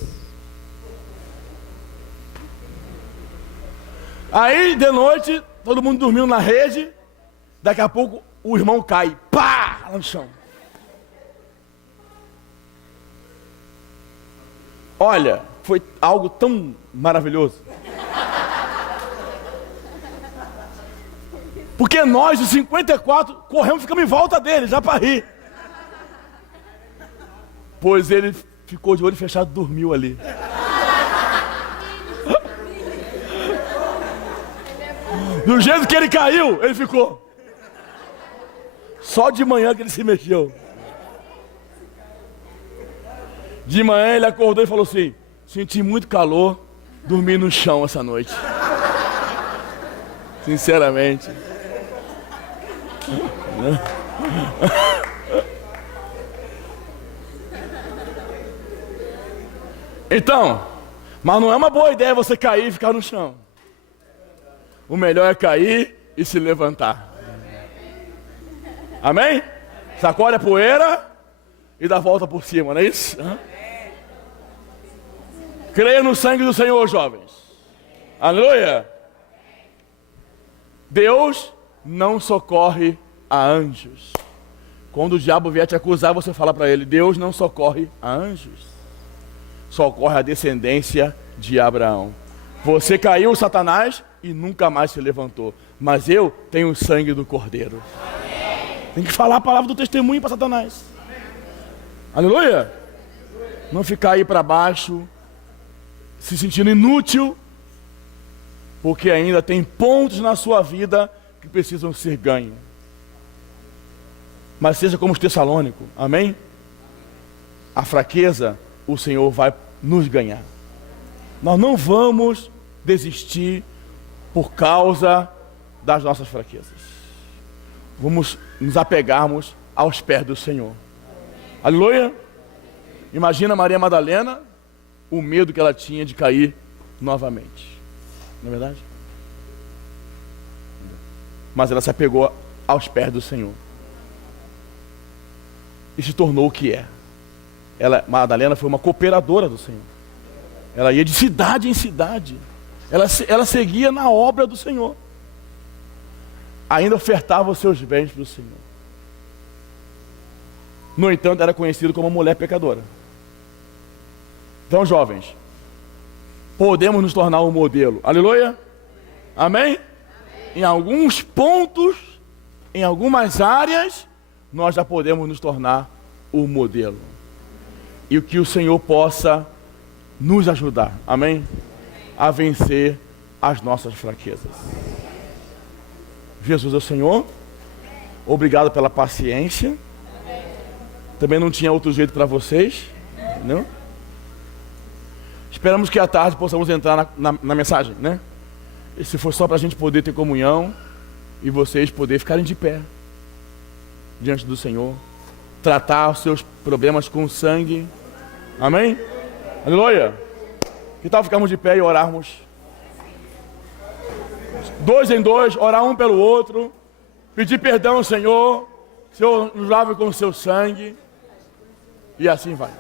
Aí, de noite, todo mundo dormindo na rede. Daqui a pouco, o irmão cai. Pá! No chão. Olha, foi algo tão maravilhoso. Porque nós, os 54, corremos e ficamos em volta dele, já para rir. Pois ele ficou de olho fechado e dormiu ali. Do jeito que ele caiu, ele ficou. Só de manhã que ele se mexeu. De manhã ele acordou e falou assim: senti muito calor, dormi no chão essa noite. Sinceramente. Então, mas não é uma boa ideia você cair e ficar no chão. O melhor é cair e se levantar. Amém? Sacode a poeira e dá a volta por cima, não é isso? Creia no sangue do Senhor, jovens. Aleluia. Deus não socorre a anjos. Quando o diabo vier te acusar, você fala para ele: Deus não socorre a anjos. Socorre a descendência de Abraão. Você caiu, Satanás, e nunca mais se levantou. Mas eu tenho o sangue do Cordeiro. Tem que falar a palavra do testemunho para Satanás. Aleluia. Não ficar aí para baixo, se sentindo inútil, porque ainda tem pontos na sua vida que precisam ser ganhos. Mas seja como os Tessalônicos, amém? A fraqueza, o Senhor vai nos ganhar. Nós não vamos desistir por causa das nossas fraquezas. Vamos nos apegarmos aos pés do Senhor. Aleluia. Imagina Maria Madalena, o medo que ela tinha de cair novamente. Não é verdade? Mas ela se apegou aos pés do Senhor. E se tornou o que é. Madalena foi uma cooperadora do Senhor. Ela ia de cidade em cidade. Ela seguia na obra do Senhor. Ainda ofertava os seus bens para o Senhor. No entanto, era conhecido como uma mulher pecadora. Então, jovens, podemos nos tornar um modelo. Aleluia? Amém? Amém? Em alguns pontos, em algumas áreas, nós já podemos nos tornar o modelo. E que o Senhor possa nos ajudar, amém? A vencer as nossas fraquezas. Jesus é o Senhor. Obrigado pela paciência. Também não tinha outro jeito para vocês, não? Esperamos que à tarde possamos entrar na mensagem, né? E se for só para a gente poder ter comunhão e vocês poderem ficarem de pé diante do Senhor, tratar os seus problemas com sangue, amém? Aleluia! Que tal ficarmos de pé e orarmos? 2 em 2, orar um pelo outro, pedir perdão ao Senhor, Senhor nos lave com o seu sangue, e assim vai.